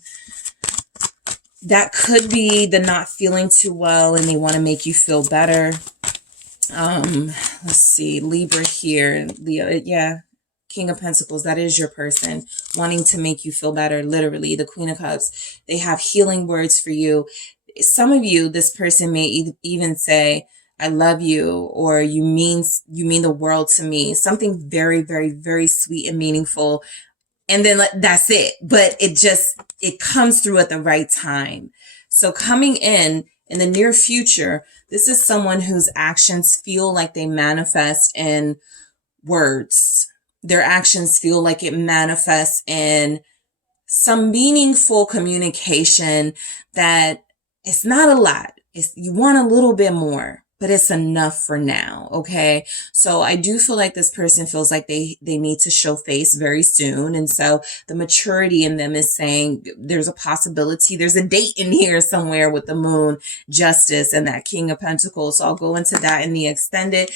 That could be the not feeling too well and they want to make you feel better. Let's see, Libra here, Leo, yeah. King of Pentacles, that is your person wanting to make you feel better. Literally, the Queen of Cups, they have healing words for you. Some of you, this person may even say, I love you, or you mean the world to me. Something very, very, very sweet and meaningful. And then that's it. But it comes through at the right time. So coming in the near future, this is someone whose actions feel like they manifest in words. Their actions feel like it manifests in some meaningful communication that it's not a lot. You want a little bit more, but it's enough for now. Okay. So I do feel like this person feels like they need to show face very soon. And so the maturity in them is saying there's a possibility, there's a date in here somewhere with the moon, justice, and that King of Pentacles. So I'll go into that in the extended.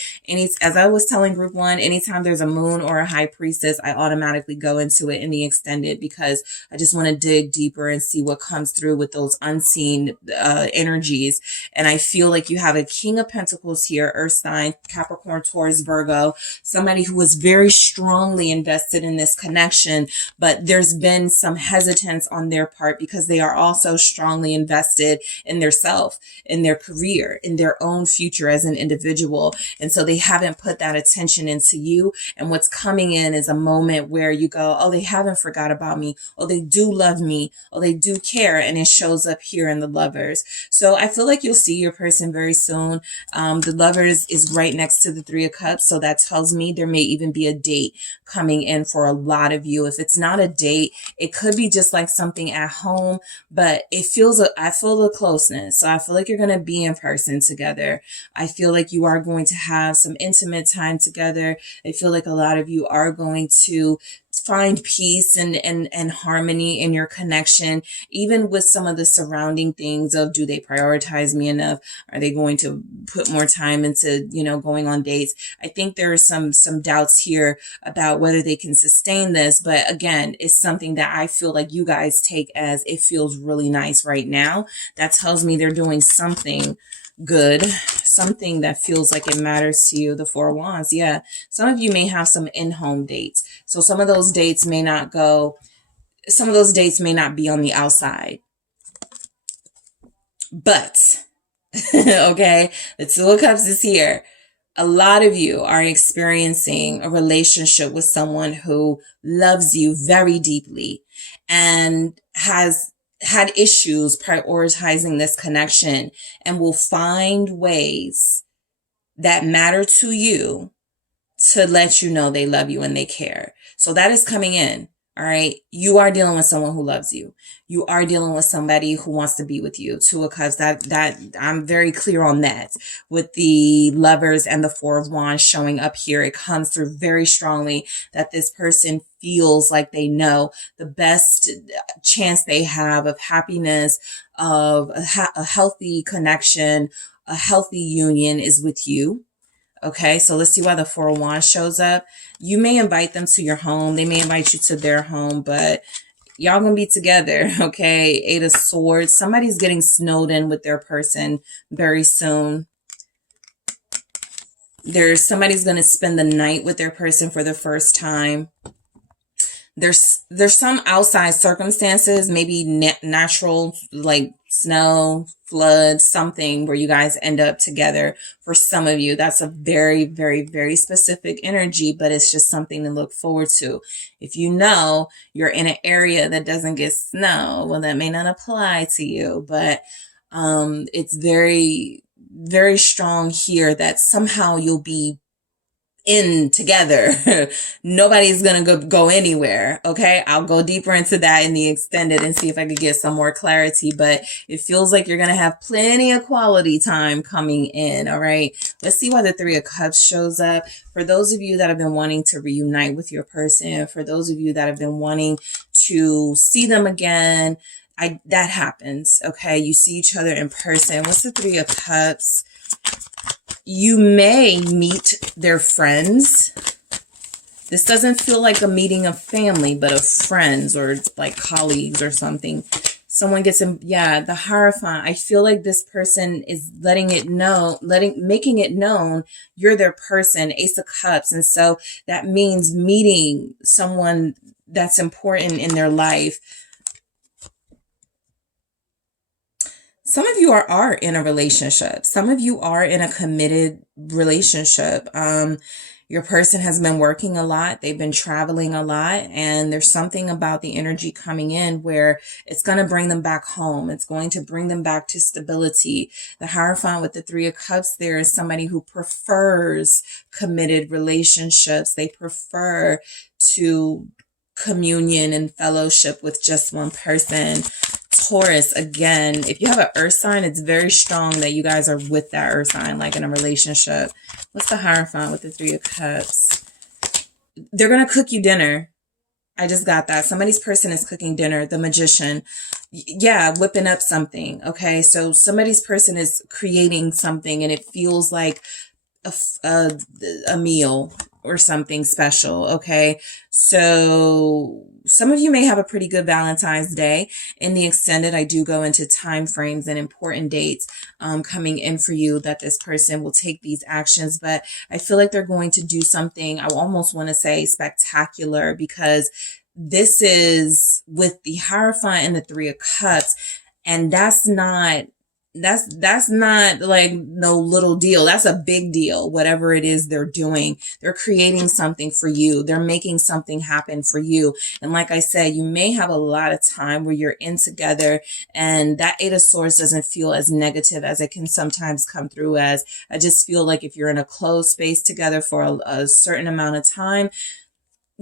As I was telling group one, anytime there's a moon or a high priestess, I automatically go into it in the extended because I just want to dig deeper and see what comes through with those unseen energies. And I feel like you have a King of Pentacles here, Earth sign, Capricorn, Taurus, Virgo, somebody who was very strongly invested in this connection, but there's been some hesitance on their part because they are also strongly invested in their self, in their career, in their own future as an individual. And so they haven't put that attention into you. And what's coming in is a moment where you go, oh, they haven't forgot about me. Oh, they do love me. Oh, they do care. And it shows up here in the Lovers. So I feel like you'll see your person very soon. The Lovers is right next to the Three of Cups. So that tells me there may even be a date coming in for a lot of you. If it's not a date, it could be just like something at home, but I feel the closeness. So I feel like you're going to be in person together. I feel like you are going to have some intimate time together. I feel like a lot of you are going to find peace and harmony in your connection, even with some of the surrounding things of, do they prioritize me enough? Are they going to put more time into, going on dates? I think there are some doubts here about whether they can sustain this. But again, it's something that I feel like you guys take as it feels really nice right now. That tells me they're doing something good, something that feels like it matters to you. The Four of Wands. Yeah. Some of you may have some in-home dates. So some of those dates may not be on the outside. But, okay, the Two of Cups is here. A lot of you are experiencing a relationship with someone who loves you very deeply and has had issues prioritizing this connection and will find ways that matter to you to let you know they love you and they care. So that is coming in. All right. You are dealing with someone who loves you. You are dealing with somebody who wants to be with you. Two of Cups, that I'm very clear on that. With the Lovers and the Four of Wands showing up here, it comes through very strongly that this person feels like they know the best chance they have of happiness, of a healthy connection, a healthy union is with you. Okay, so let's see why the Four of Wands shows up. You may invite them to your home. They may invite you to their home, but y'all gonna be together, okay? Eight of Swords. Somebody's getting snowed in with their person very soon. Somebody's gonna spend the night with their person for the first time. There's some outside circumstances, maybe natural, like snow, flood, something where you guys end up together. For some of you, that's a very, very, very specific energy, but it's just something to look forward to. If you know you're in an area that doesn't get snow, well, that may not apply to you, but it's very, very strong here that somehow you'll be in together. Nobody's gonna go anywhere. Okay, I'll go deeper into that in the extended and see if I could get some more clarity, but it feels like you're gonna have plenty of quality time coming in. All right, let's see why the Three of Cups shows up. For those of you that have been wanting to reunite with your person, for those of you that have been wanting to see them again, that happens. Okay. You see each other in person. What's the Three of Cups? You may meet their friends. This doesn't feel like a meeting of family, but of friends or like colleagues or something. Someone gets in, yeah, the Hierophant. I feel like this person is making it known you're their person, Ace of Cups. And so that means meeting someone that's important in their life. Some of you are in a relationship. Some of you are in a committed relationship. Your person has been working a lot. They've been traveling a lot. And there's something about the energy coming in where it's going to bring them back home. It's going to bring them back to stability. The Hierophant with the Three of Cups there is somebody who prefers committed relationships. They prefer to communion and fellowship with just one person. Taurus, again, if you have an earth sign, it's very strong that you guys are with that earth sign, like in a relationship. What's the Hierophant with the Three of Cups? They're going to cook you dinner. I just got that. Somebody's person is cooking dinner. The Magician. Yeah, whipping up something. Okay, so somebody's person is creating something and it feels like a meal or something special. Okay, so some of you may have a pretty good Valentine's Day. In the extended, I do go into time frames and important dates coming in for you that this person will take these actions. But I feel like they're going to do something, I almost want to say spectacular, because this is with the Hierophant and the Three of Cups, and that's not like no little deal. That's a big deal. Whatever it is they're doing, they're creating something for you. They're making something happen for you. And like I said, you may have a lot of time where you're in together, and that Eight of Swords doesn't feel as negative as it can sometimes come through as. I just feel like if you're in a closed space together for a certain amount of time,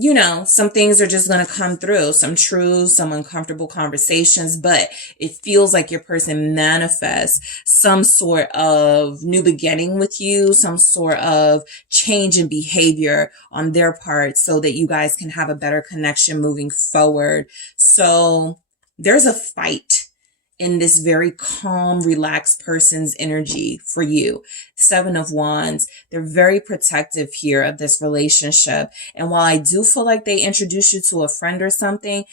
you know, some things are just going to come through, some truths, some uncomfortable conversations, but it feels like your person manifests some sort of new beginning with you, some sort of change in behavior on their part so that you guys can have a better connection moving forward. So there's a fight in this very calm, relaxed person's energy for you. Seven of Wands. They're very protective here of this relationship. And while I do feel like they introduce you to a friend or something,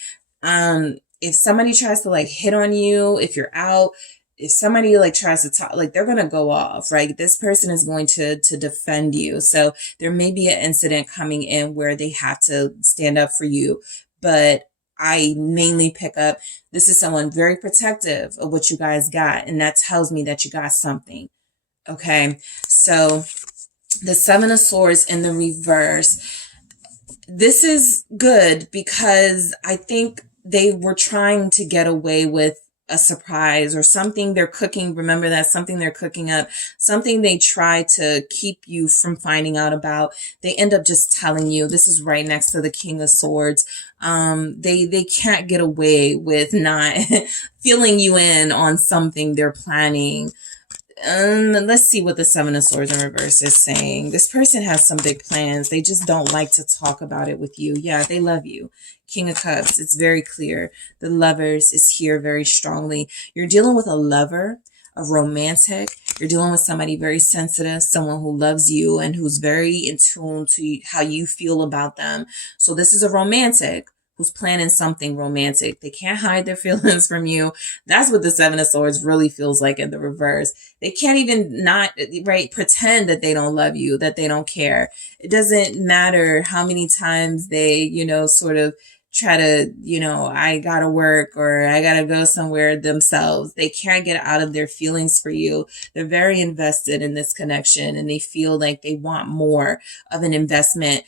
if somebody tries to like hit on you, if you're out, if somebody like tries to talk, like they're going to go off, right? This person is going to defend you. So there may be an incident coming in where they have to stand up for you. But I mainly pick up, this is someone very protective of what you guys got. And that tells me that you got something. Okay. So the Seven of Swords in the reverse. This is good because I think they were trying to get away with a surprise or something they're cooking. Remember that something they're cooking up, something they try to keep you from finding out about. They end up just telling you. This is right next to the King of Swords. They can't get away with not filling you in on something they're planning. Let's see what the Seven of Swords in reverse is saying. This person has some big plans. They just don't like to talk about it with you. Yeah, they love you. King of Cups. It's very clear. The Lovers is here very strongly. You're dealing with a lover, a romantic. You're dealing with somebody very sensitive, someone who loves you and who's very in tune to how you feel about them. So this is a romantic who's planning something romantic. They can't hide their feelings from you. That's what the Seven of Swords really feels like in the reverse. They can't even pretend that they don't love you, that they don't care. It doesn't matter how many times they, sort of try to, I gotta work or I gotta go somewhere themselves. They can't get out of their feelings for you. They're very invested in this connection and they feel like they want more of an investment.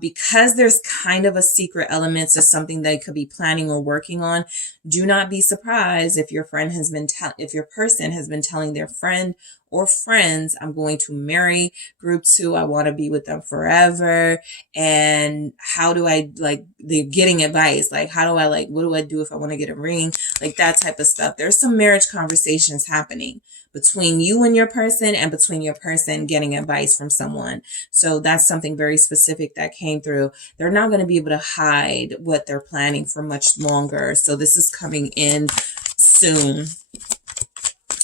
Because there's kind of a secret element to something they could be planning or working on. Do not be surprised if your friend has been if your person has been telling their friend or friends. I'm going to marry group 2. I want to be with them forever. And how do I, like, they're getting advice. Like, how do I, like, what do I do if I want to get a ring? Like that type of stuff. There's some marriage conversations happening between you and your person, and between your person getting advice from someone. So that's something very specific that came through. They're not going to be able to hide what they're planning for much longer. So this is coming in soon.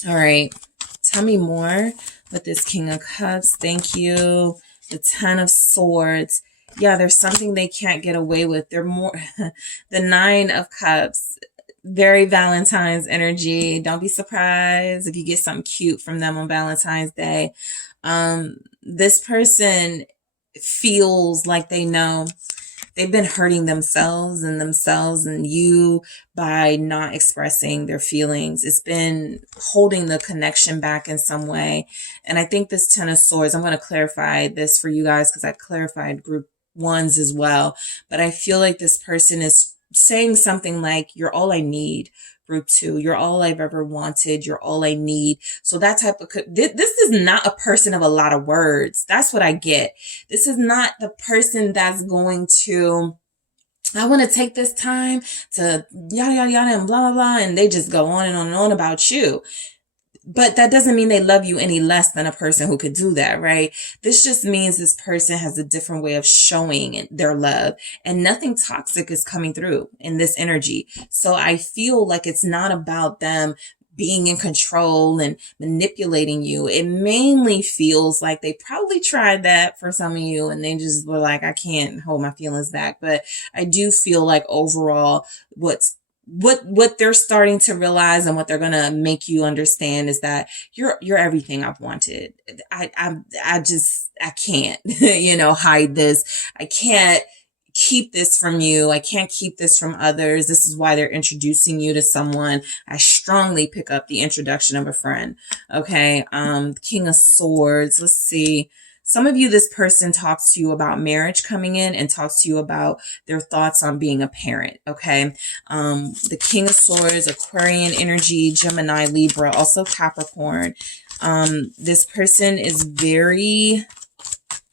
All right. Tell me more with this King of Cups. Thank you. The 10 of Swords. Yeah, there's something they can't get away with. They're more the 9 of Cups. Very Valentine's energy. Don't be surprised if you get something cute from them on Valentine's Day. This person feels like they know they've been hurting themselves and you by not expressing their feelings. It's been holding the connection back in some way. And I think this 10 of Swords, I'm going to clarify this for you guys because I clarified group 1s as well. But I feel like this person is saying something like, you're all I need, group 2. You're all I've ever wanted. You're all I need. So that type of, this is not a person of a lot of words. That's what I get. This is not the person that's going to, I want to take this time to yada, yada, yada, and blah, blah, blah. And they just go on and on and on about you. But that doesn't mean they love you any less than a person who could do that, right? This just means this person has a different way of showing their love, and nothing toxic is coming through in this energy. So I feel like it's not about them being in control and manipulating you. It mainly feels like they probably tried that for some of you and they just were like, I can't hold my feelings back. But I do feel like overall what they're starting to realize and what they're going to make you understand is that you're everything I've wanted. I can't, hide this. I can't keep this from you. I can't keep this from others. This is why they're introducing you to someone. I strongly pick up the introduction of a friend. Okay. King of Swords. Let's see. Some of you, this person talks to you about marriage coming in and talks to you about their thoughts on being a parent. Okay. The King of Swords, Aquarian energy, Gemini, Libra, also Capricorn. This person is very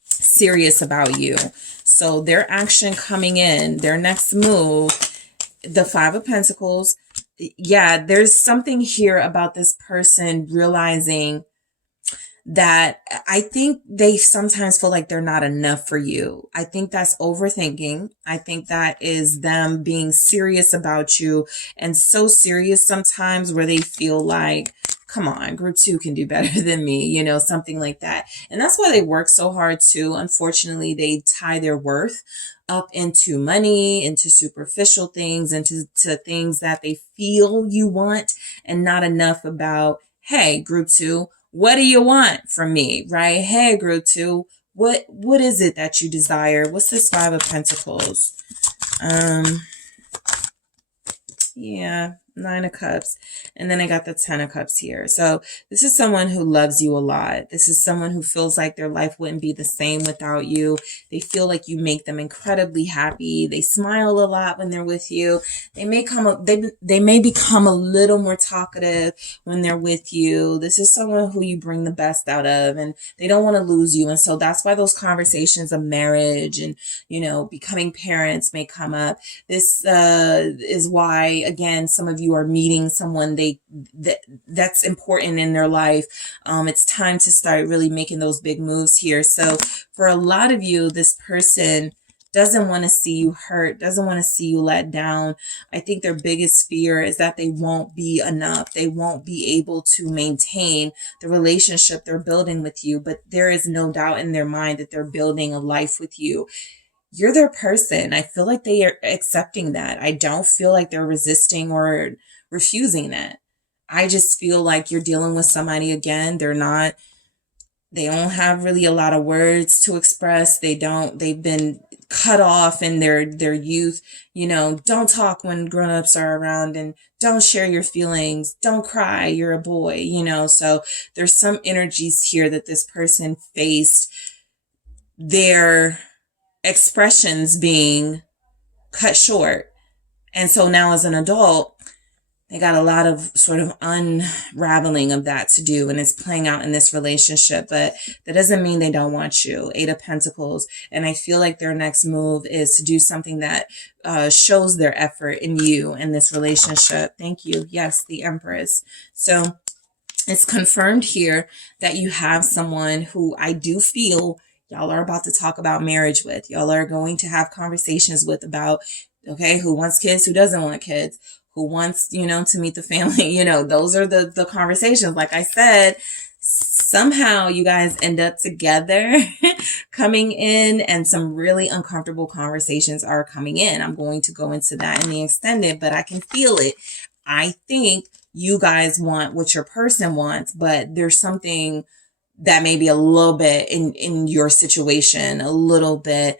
serious about you. So their action coming in, their next move, the 5 of Pentacles. Yeah, there's something here about this person realizing that I think they sometimes feel like they're not enough for you. I think that's overthinking. I think that is them being serious about you, and so serious sometimes where they feel like, come on, group 2 can do better than me, something like that. And that's why they work so hard too. Unfortunately, they tie their worth up into money, into superficial things, into things that they feel you want, and not enough about, hey, group 2, what do you want from me, right? Hey, group 2, what is it that you desire? What's this 5 of Pentacles? Yeah, 9 of Cups. And then I got the 10 of Cups here. So this is someone who loves you a lot. This is someone who feels like their life wouldn't be the same without you. They feel like you make them incredibly happy. They smile a lot when they're with you. They may become a little more talkative when they're with you. This is someone who you bring the best out of, and they don't want to lose you. And so that's why those conversations of marriage and, becoming parents may come up. This is why, again, some of you are meeting someone that's important in their life. It's time to start really making those big moves here. So for a lot of you, this person doesn't want to see you hurt, doesn't want to see you let down. I think their biggest fear is that they won't be enough. They won't be able to maintain the relationship they're building with you. But there is no doubt in their mind that they're building a life with you. You're their person. I feel like they are accepting that. I don't feel like they're resisting or refusing that. I just feel like you're dealing with somebody, again, they don't have really a lot of words to express. They've been cut off in their youth. Don't talk when grown-ups are around, and don't share your feelings. Don't cry. You're a boy, so there's some energies here that this person faced their expressions being cut short. And so now as an adult, They got a lot of sort of unraveling of that to do, and it's playing out in this relationship, but that doesn't mean they don't want you. Eight of Pentacles. And I feel like their next move is to do something that shows their effort in you in this relationship. Thank you. Yes, the Empress. So it's confirmed here that you have someone who I do feel y'all are about to talk about marriage with. Y'all are going to have conversations with about, okay, who wants kids, who doesn't want kids, who wants, to meet the family. Those are the conversations. Like I said, somehow you guys end up together coming in, and some really uncomfortable conversations are coming in. I'm going to go into that in the extended, but I can feel it. I think you guys want what your person wants, but there's something that may be a little bit in your situation, a little bit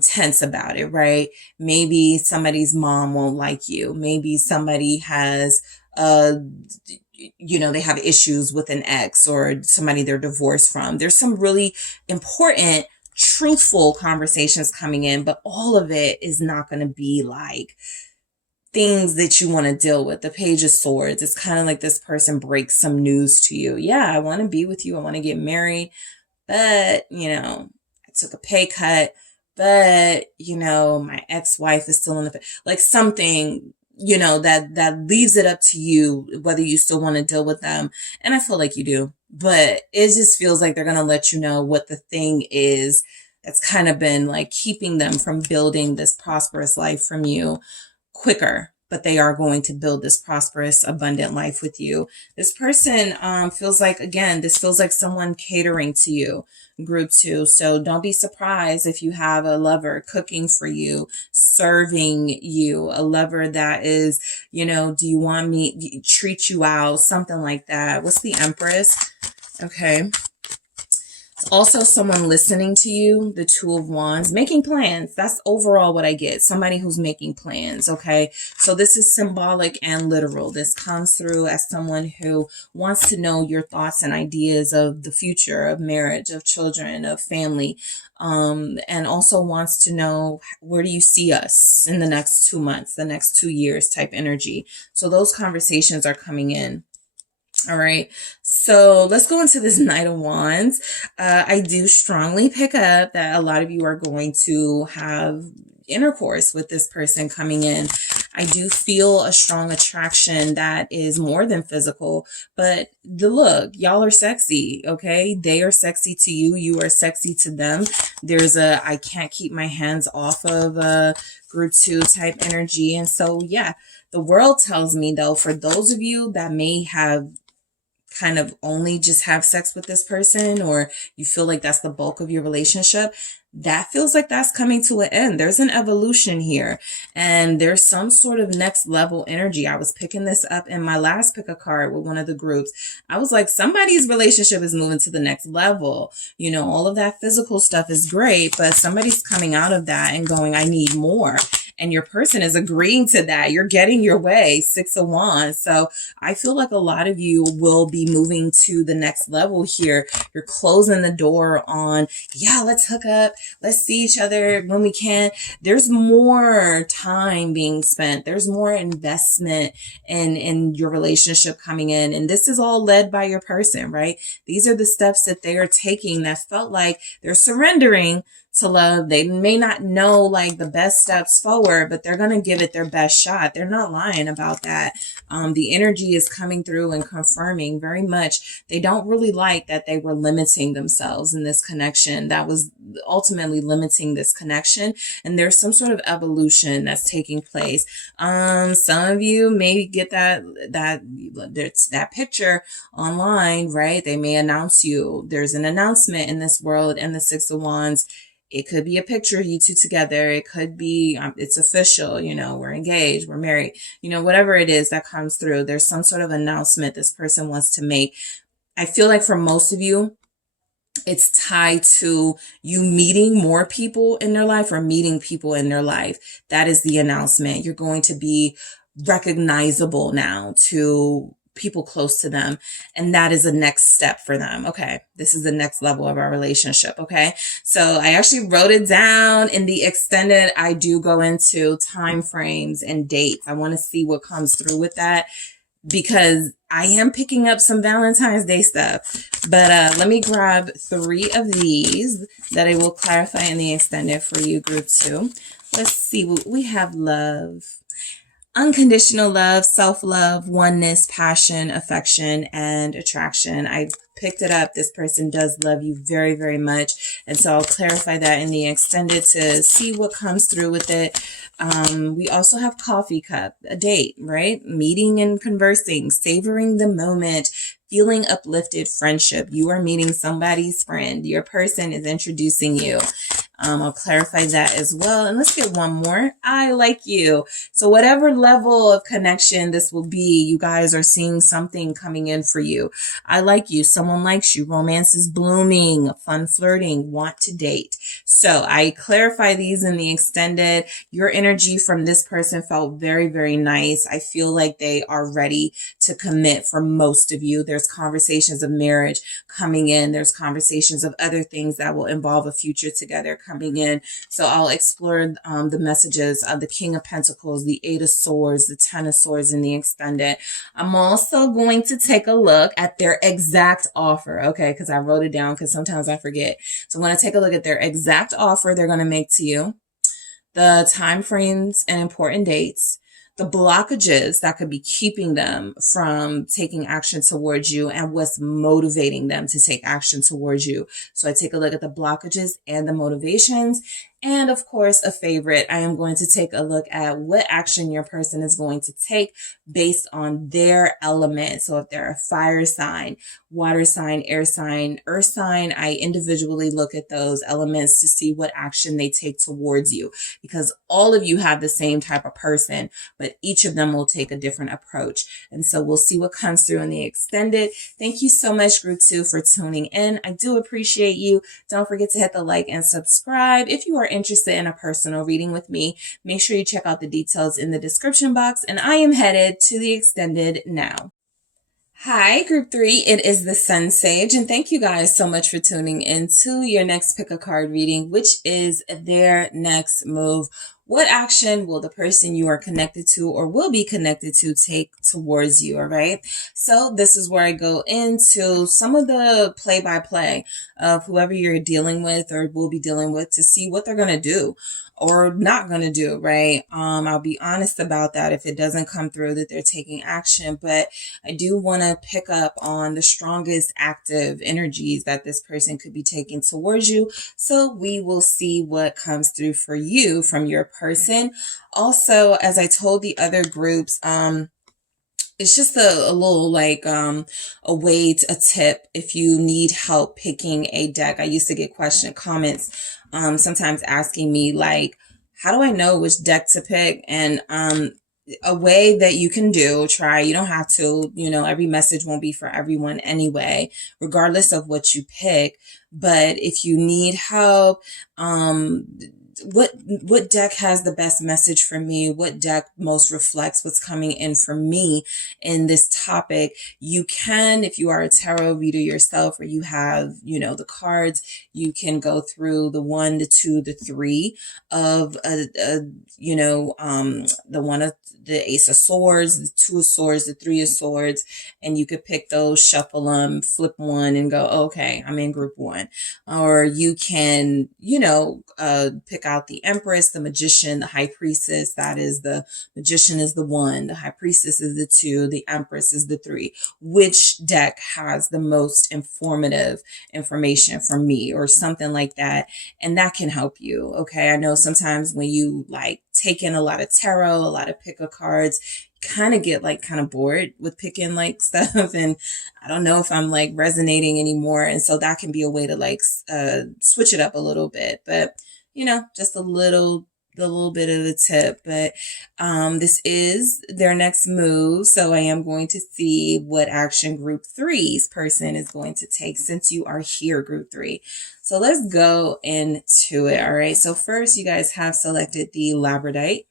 tense about it, right? Maybe somebody's mom won't like you. Maybe somebody has, they have issues with an ex or somebody they're divorced from. There's some really important, truthful conversations coming in, but all of it is not going to be like things that you want to deal with. The Page of Swords. It's kind of like this person breaks some news to you. Yeah, I want to be with you. I want to get married, but, I took a pay cut, but, my ex-wife is still in the, like something, that leaves it up to you whether you still want to deal with them. And I feel like you do, but it just feels like they're going to let you know what the thing is that's kind of been like keeping them from building this prosperous life from you quicker, but they are going to build this prosperous, abundant life with you. This person feels like, again, this feels like someone catering to you, group 2. So don't be surprised if you have a lover cooking for you, serving you, a lover that is, do you want me, treat you out, something like that. What's the Empress? Okay. Also someone listening to you, the Two of Wands, making plans. That's overall what I get. Somebody who's making plans, okay? So this is symbolic and literal. This comes through as someone who wants to know your thoughts and ideas of the future, of marriage, of children, of family, and also wants to know, where do you see us in the next 2 months, the next 2 years type energy. So those conversations are coming in. All right, so let's go into this Knight of Wands. I do strongly pick up that a lot of you are going to have intercourse with this person coming in. I do feel a strong attraction that is more than physical, but the look, y'all are sexy, okay? They are sexy to you. You are sexy to them. There's a, I can't keep my hands off of group 2 type energy. And so, yeah, the world tells me though, for those of you that may have kind of only just have sex with this person, or you feel like that's the bulk of your relationship, that feels like that's coming to an end. There's an evolution here, and there's some sort of next level energy. I was picking this up in my last pick a card with one of the groups. I was like, somebody's relationship is moving to the next level. All of that physical stuff is great, but somebody's coming out of that and going, I need more. And your person is agreeing to that. You're getting your way. 6 of Wands. So I feel like a lot of you will be moving to the next level here. You're closing the door on, yeah, let's hook up. Let's see each other when we can. There's more time being spent. There's more investment in your relationship coming in. And this is all led by your person, right? These are the steps that they are taking that felt like they're surrendering to love. They may not know like the best steps forward, but they're going to give it their best shot. They're not lying about that. The energy is coming through and confirming very much. They don't really like that they were limiting themselves in this connection. That was ultimately limiting this connection. And there's some sort of evolution that's taking place. Some of you may get that picture online, right? They may announce you. There's an announcement in this world, and the 6 of Wands. It could be a picture of you two together. It could be, it's official, we're engaged, we're married, whatever it is that comes through. There's some sort of announcement this person wants to make. I feel like for most of you, it's tied to you meeting more people in their life or meeting people in their life. That is the announcement. You're going to be recognizable now to people close to them. And that is the next step for them. Okay. This is the next level of our relationship. Okay. So I actually wrote it down in the extended. I do go into time frames and dates. I want to see what comes through with that, because I am picking up some Valentine's Day stuff. But let me grab 3 of these that I will clarify in the extended for you, group 2. Let's see what we have. Love. Unconditional love, self-love, oneness, passion, affection, and attraction. I picked it up. This person does love you very, very much. And so I'll clarify that in the extended to see what comes through with it. We also have coffee cup, a date, right? Meeting and conversing, savoring the moment, feeling uplifted, friendship. You are meeting somebody's friend. Your person is introducing you. I'll clarify that as well. And let's get one more. I like you. So whatever level of connection this will be, you guys are seeing something coming in for you. I like you. Someone likes you. Romance is blooming. Fun flirting. Want to date. So I clarify these in the extended. Your energy from this person felt very, very nice. I feel like they are ready to commit for most of you. There's conversations of marriage coming in. There's conversations of other things that will involve a future together coming in. So I'll explore the messages of the King of Pentacles, the 8 of Swords, the 10 of Swords in the extended. I'm also going to take a look at their exact offer, okay? Because I wrote it down because sometimes I forget. So I'm going to take a look at their exact offer they're going to make to you, the time frames and important dates, the blockages that could be keeping them from taking action towards you, and what's motivating them to take action towards you. So I take a look at the blockages and the motivations. And of course, a favorite, I am going to take a look at what action your person is going to take based on their element. So if they're a fire sign, water sign, air sign, earth sign, I individually look at those elements to see what action they take towards you, because all of you have the same type of person, but each of them will take a different approach. And so we'll see what comes through in the extended. Thank you so much, group 2, for tuning in. I do appreciate you. Don't forget to hit the like and subscribe. If you are interested in a personal reading with me, make sure you check out the details in the description box. And I am headed to the extended now. Hi, group 3. It is the SunSage, and thank you guys so much for tuning in to your next pick a card reading, which is their next move. What action will the person you are connected to or will be connected to take towards you? All right. So this is where I go into some of the play-by-play of whoever you're dealing with or will be dealing with to see what they're going to do or not going to do, right? I'll be honest about that if it doesn't come through that they're taking action, but I do want to pick up on the strongest active energies that this person could be taking towards you. So we will see what comes through for you from your person. Also, as I told the other groups, it's just a little like a a tip if you need help picking a deck. I used to get comments sometimes asking me like, how do I know which deck to pick? And a way that you can try, you don't have to, every message won't be for everyone anyway, regardless of what you pick. But if you need help, what deck has the best message for me? What deck most reflects what's coming in for me in this topic? You can, if you are a tarot reader yourself, or you have, the cards, you can go through the 1, the 2, the 3 of, the one of the Ace of Swords, the 2 of Swords, the 3 of Swords, and you could pick those, shuffle them, flip one and go, okay, I'm in group 1. Or you can, pick out the Empress, the Magician, the High Priestess. That is, the Magician is the 1, the High Priestess is the 2, the Empress is the 3. Which deck has the most informative information for me, or something like that? And that can help you. Okay. I know sometimes when you take in a lot of tarot, a lot of pick a cards, kind of get kind of bored with picking stuff, and I don't know if I'm resonating anymore. And so that can be a way to switch it up a little bit, but just a little bit of a tip. But this is their next move, so I am going to see what action group 3's person is going to take since you are here, group 3. So let's go into it. All right, so first you guys have selected the labradorite.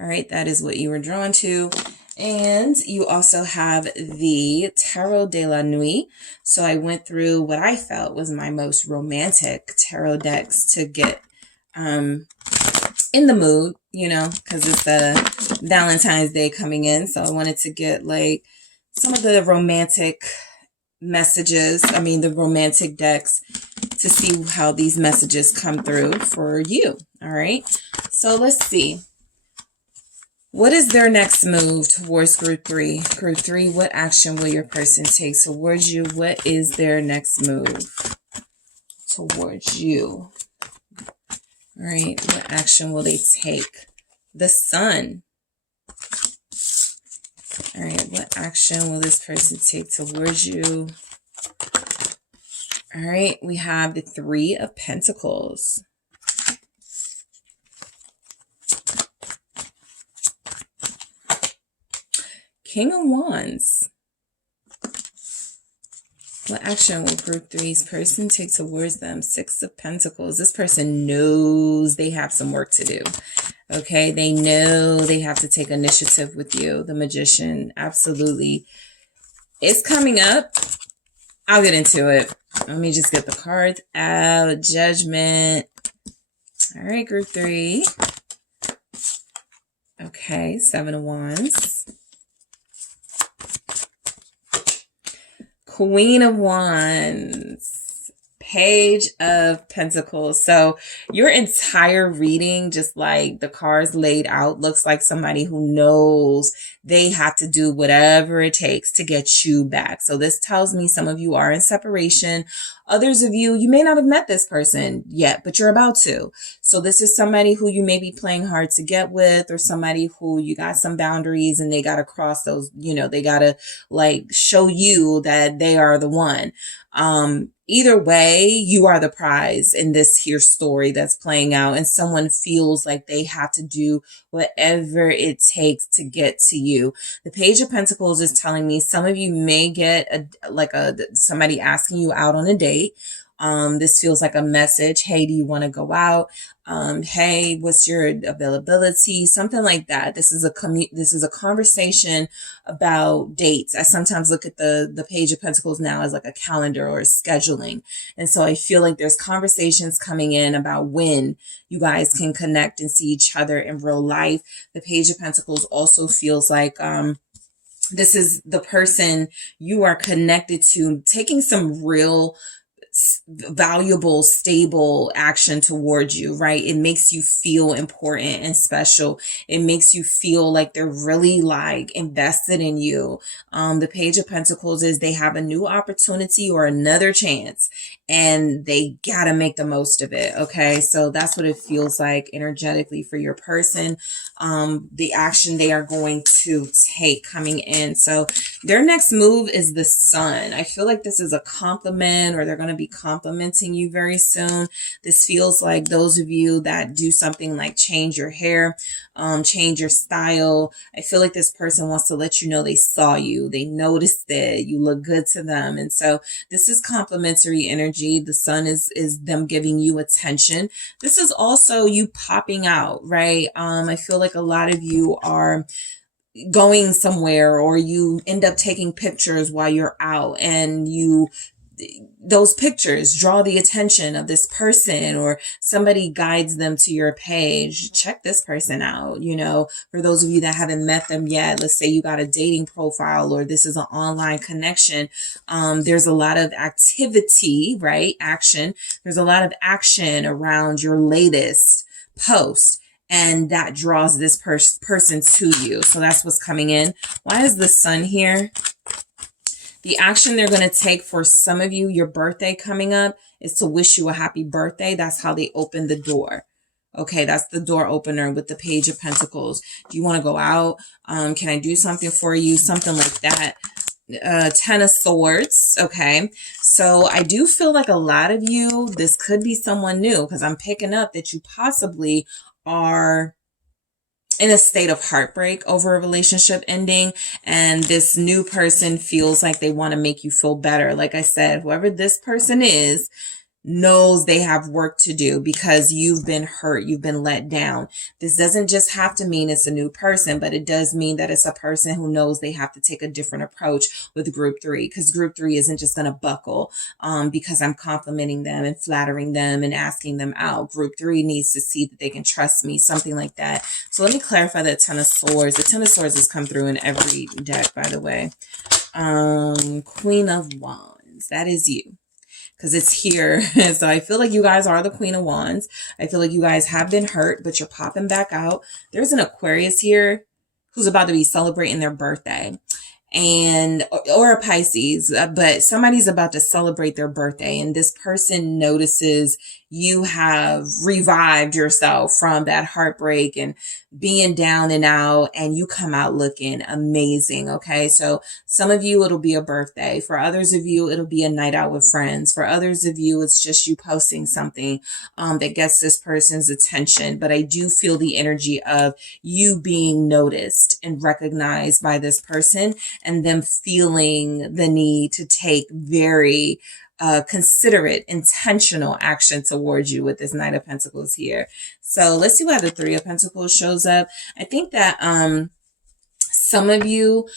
All right, that is what you were drawn to. And you also have the Tarot de la Nuit. So I went through what I felt was my most romantic tarot decks to get in the mood, you know, because it's the Valentine's Day coming in. So I wanted to get like some of the romantic messages, the romantic decks, to see how these messages come through for you. All right. So let's see. What is their next move towards group 3? Group 3, what action will your person take towards you? What is their next move towards you? All right, what action will they take? The Sun. All right, what action will this person take towards you? All right, we have the 3 of Pentacles. King of Wands. What action will group 3's person take towards them? 6 of Pentacles. This person knows they have some work to do. Okay, they know they have to take initiative with you. The Magician, absolutely. It's coming up. I'll get into it. Let me just get the cards out. Judgment. All right, group 3. Okay, 7 of Wands. Queen of Wands, Page of Pentacles. So your entire reading, just like the cards laid out, looks like somebody who knows they have to do whatever it takes to get you back. So this tells me some of you are in separation. Others of you, you may not have met this person yet, but you're about to. So this is somebody who you may be playing hard to get with, or somebody who you got some boundaries and they got to cross those, they got to like show you that they are the one. Either way, you are the prize in this here story that's playing out, and someone feels like they have to do whatever it takes to get to you. The Page of Pentacles is telling me some of you may get somebody asking you out on a date. This feels like a message. Hey, do you want to go out? Hey, what's your availability? Something like that. This is a conversation about dates. I sometimes look at the Page of Pentacles now as like a calendar or a scheduling. And so I feel like there's conversations coming in about when you guys can connect and see each other in real life. The Page of Pentacles also feels like, this is the person you are connected to taking some real valuable, stable action towards you, right? It makes you feel important and special. It makes you feel like they're really like invested in you. The Page of Pentacles is they have a new opportunity or another chance, and they gotta make the most of it. Okay, so that's what it feels like energetically for your person. The action they are going to take coming in. So their next move is the Sun. I feel like this is a compliment, or they're going to be complimenting you very soon. This feels like those of you that do something like change your hair, change your style. I feel like this person wants to let you know they saw you. They noticed it. You look good to them. And so this is complimentary energy. The Sun is them giving you attention. This is also you popping out, right? I feel like a lot of you are going somewhere, or you end up taking pictures while you're out, and those pictures draw the attention of this person, or somebody guides them to your page. Check this person out. For those of you that haven't met them yet, let's say you got a dating profile, or this is an online connection. There's a lot of activity, right? Action. There's a lot of action around your latest post, and that draws this person to you. So that's what's coming in. Why is the Sun here? The action they're going to take for some of you, your birthday coming up, is to wish you a happy birthday. That's how they open the door. Okay, that's the door opener with the Page of Pentacles. Do you want to go out? Can I do something for you? Something like that. 10 of Swords. Okay, so I do feel like a lot of you, this could be someone new, because I'm picking up that you possibly are in a state of heartbreak over a relationship ending, and this new person feels like they want to make you feel better. Like I said, whoever this person is, knows they have work to do because you've been hurt, you've been let down. This doesn't just have to mean it's a new person, but it does mean that it's a person who knows they have to take a different approach with group 3, because group 3 isn't just going to buckle because I'm complimenting them and flattering them and asking them out. Group 3 needs to see that they can trust me, something like that. So let me clarify the Ten of Swords. The Ten of Swords has come through in every deck, by the way. Queen of Wands, that is you. Because it's here. So I feel like you guys are the Queen of Wands. I feel like you guys have been hurt, but you're popping back out. There's an Aquarius here who's about to be celebrating their birthday. And or a Pisces, but somebody's about to celebrate their birthday, and this person notices you have revived yourself from that heartbreak and being down and out, and you come out looking amazing. Okay, so some of you it'll be a birthday, for others of you it'll be a night out with friends, for others of you it's just you posting something that gets this person's attention. But I do feel the energy of you being noticed and recognized by this person, and them feeling the need to take very considerate, intentional action towards you with this Knight of Pentacles here. So let's see why the Three of Pentacles shows up. I think that some of you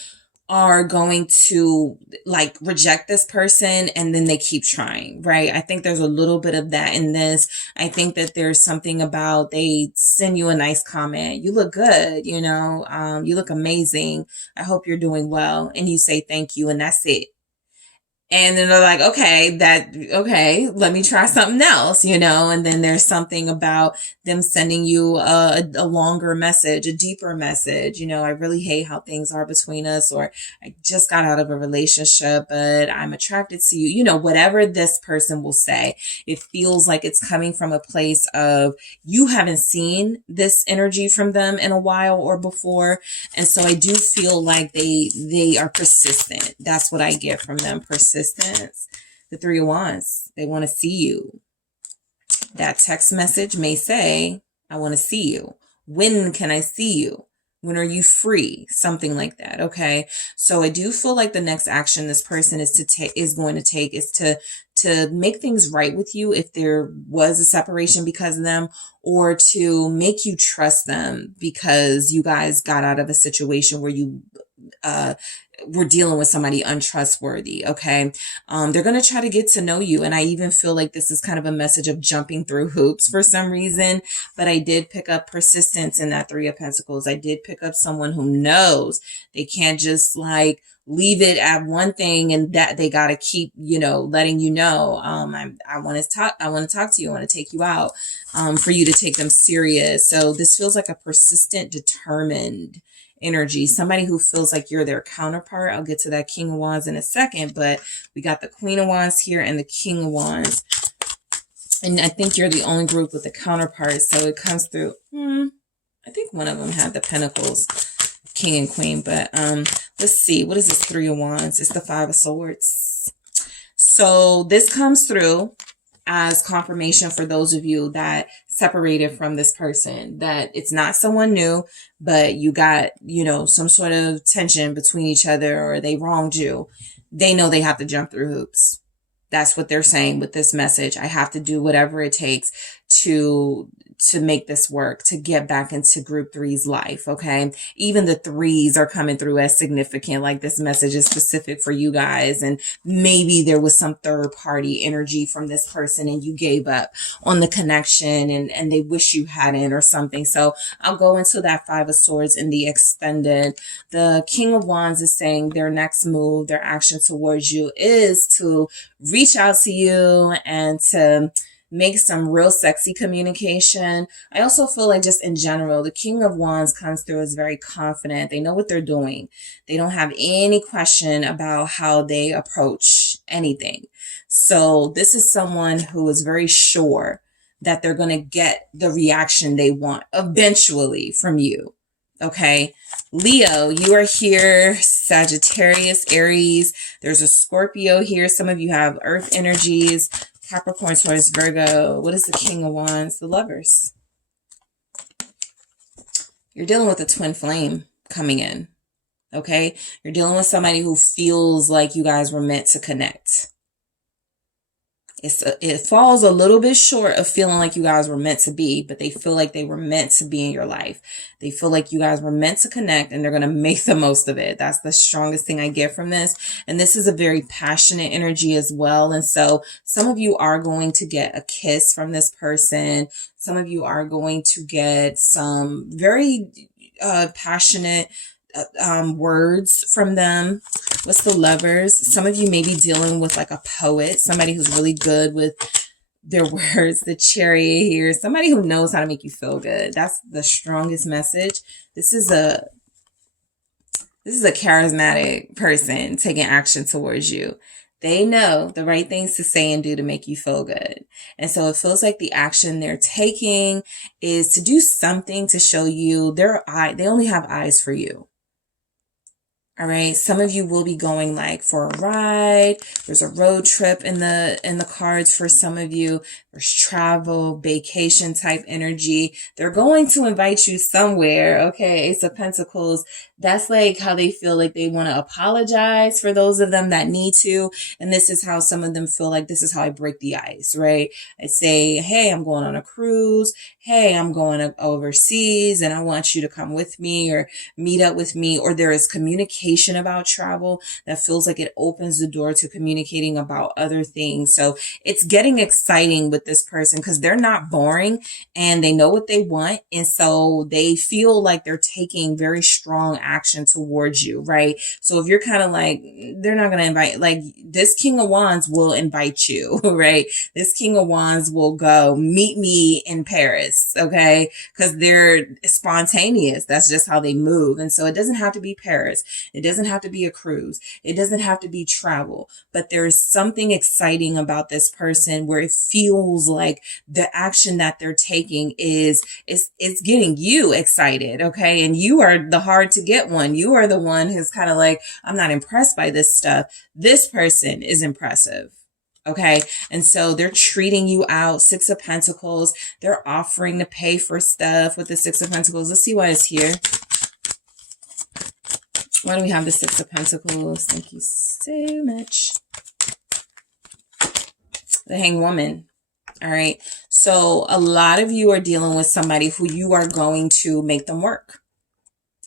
are going to like reject this person and then they keep trying, right? I think there's a little bit of that in this. I think that there's something about they send you a nice comment. You look good, you know, you look amazing. I hope you're doing well. And you say thank you, and that's it. And then they're like, okay, let me try something else, you know? And then there's something about them sending you a longer message, a deeper message. You know, I really hate how things are between us, or I just got out of a relationship, but I'm attracted to you. You know, whatever this person will say, it feels like it's coming from a place of you haven't seen this energy from them in a while or before. And so I do feel like they are persistent. That's what I get from them. Persistence. The Three of Wands, they want to see you. That text message may say, I want to see you. When can I see you? When are you free? Something like that. Okay. So I do feel like the next action this person is going to take is to make things right with you if there was a separation because of them, or to make you trust them because you guys got out of a situation where you we're dealing with somebody untrustworthy. Okay. They're going to try to get to know you. And I even feel like this is kind of a message of jumping through hoops for some reason, but I did pick up persistence in that Three of Pentacles. I did pick up someone who knows they can't just like leave it at one thing, and that they got to keep, you know, letting you know, I want to talk to you. I want to take you out, for you to take them serious. So this feels like a persistent, determined energy, somebody who feels like you're their counterpart. I'll get to that King of Wands in a second, but we got the Queen of Wands here and the King of Wands. And I think you're the only group with a counterpart. So it comes through. I think one of them had the Pentacles, King and Queen, but let's see. What is this Three of Wands? It's the Five of Swords. So this comes through as confirmation for those of you that separated from this person, that it's not someone new, but you got, you know, some sort of tension between each other, or they wronged you. They know they have to jump through hoops. That's what they're saying with this message. I have to do whatever it takes to make this work, to get back into group three's life. Okay. Even the threes are coming through as significant. Like this message is specific for you guys. And maybe there was some third party energy from this person and you gave up on the connection and they wish you hadn't or something. So I'll go into that Five of Swords in the extended. The King of Wands is saying their next move, their action towards you is to reach out to you and to make some real sexy communication. I also feel like just in general, the King of Wands comes through as very confident. They know what they're doing. They don't have any question about how they approach anything. So this is someone who is very sure that they're going to get the reaction they want eventually from you. Okay. Leo, you are here. Sagittarius, Aries. There's a Scorpio here. Some of you have earth energies. Capricorn, Taurus, Virgo. What is the King of Wands? The Lovers. You're dealing with a twin flame coming in. Okay? You're dealing with somebody who feels like you guys were meant to connect. It falls a little bit short of feeling like you guys were meant to be, but they feel like they were meant to be in your life. They feel like you guys were meant to connect and they're going to make the most of it. That's the strongest thing I get from this. And this is a very passionate energy as well. And so some of you are going to get a kiss from this person. Some of you are going to get some very passionate words from them. What's the Lovers? Some of you may be dealing with like a poet, somebody who's really good with their words. The Chariot here, somebody who knows how to make you feel good. That's the strongest message. This is a charismatic person taking action towards you. They know the right things to say and do to make you feel good. And so it feels like the action they're taking is to do something to show you they only have eyes for you. All right. Some of you will be going like for a ride. There's a road trip in the cards for some of you. There's travel, vacation type energy. They're going to invite you somewhere. Okay. Ace of Pentacles. That's like how they feel like they want to apologize for those of them that need to. And this is how some of them feel like this is how I break the ice, right? I say, hey, I'm going on a cruise. Hey, I'm going overseas and I want you to come with me or meet up with me. Or there is communication about travel that feels like it opens the door to communicating about other things. So it's getting exciting with this person because they're not boring and they know what they want. And so they feel like they're taking very strong action towards you, right? So if you're kind of like, they're not going to invite, like this King of Wands will invite you, right? This King of Wands will go meet me in Paris, okay? Because they're spontaneous. That's just how they move. And so it doesn't have to be Paris. It doesn't have to be a cruise. It doesn't have to be travel, but there's something exciting about this person where it feels like the action that they're taking is getting you excited, okay? And you are the hard to get one. You are the one who's kind of like, I'm not impressed by this stuff. This person is impressive. Okay. And so they're treating you out. Six of Pentacles. They're offering to pay for stuff with the Six of Pentacles. Let's see what is here. Why do we have the Six of Pentacles? Thank you so much. The Hanged Woman. All right. So a lot of you are dealing with somebody who you are going to make them work.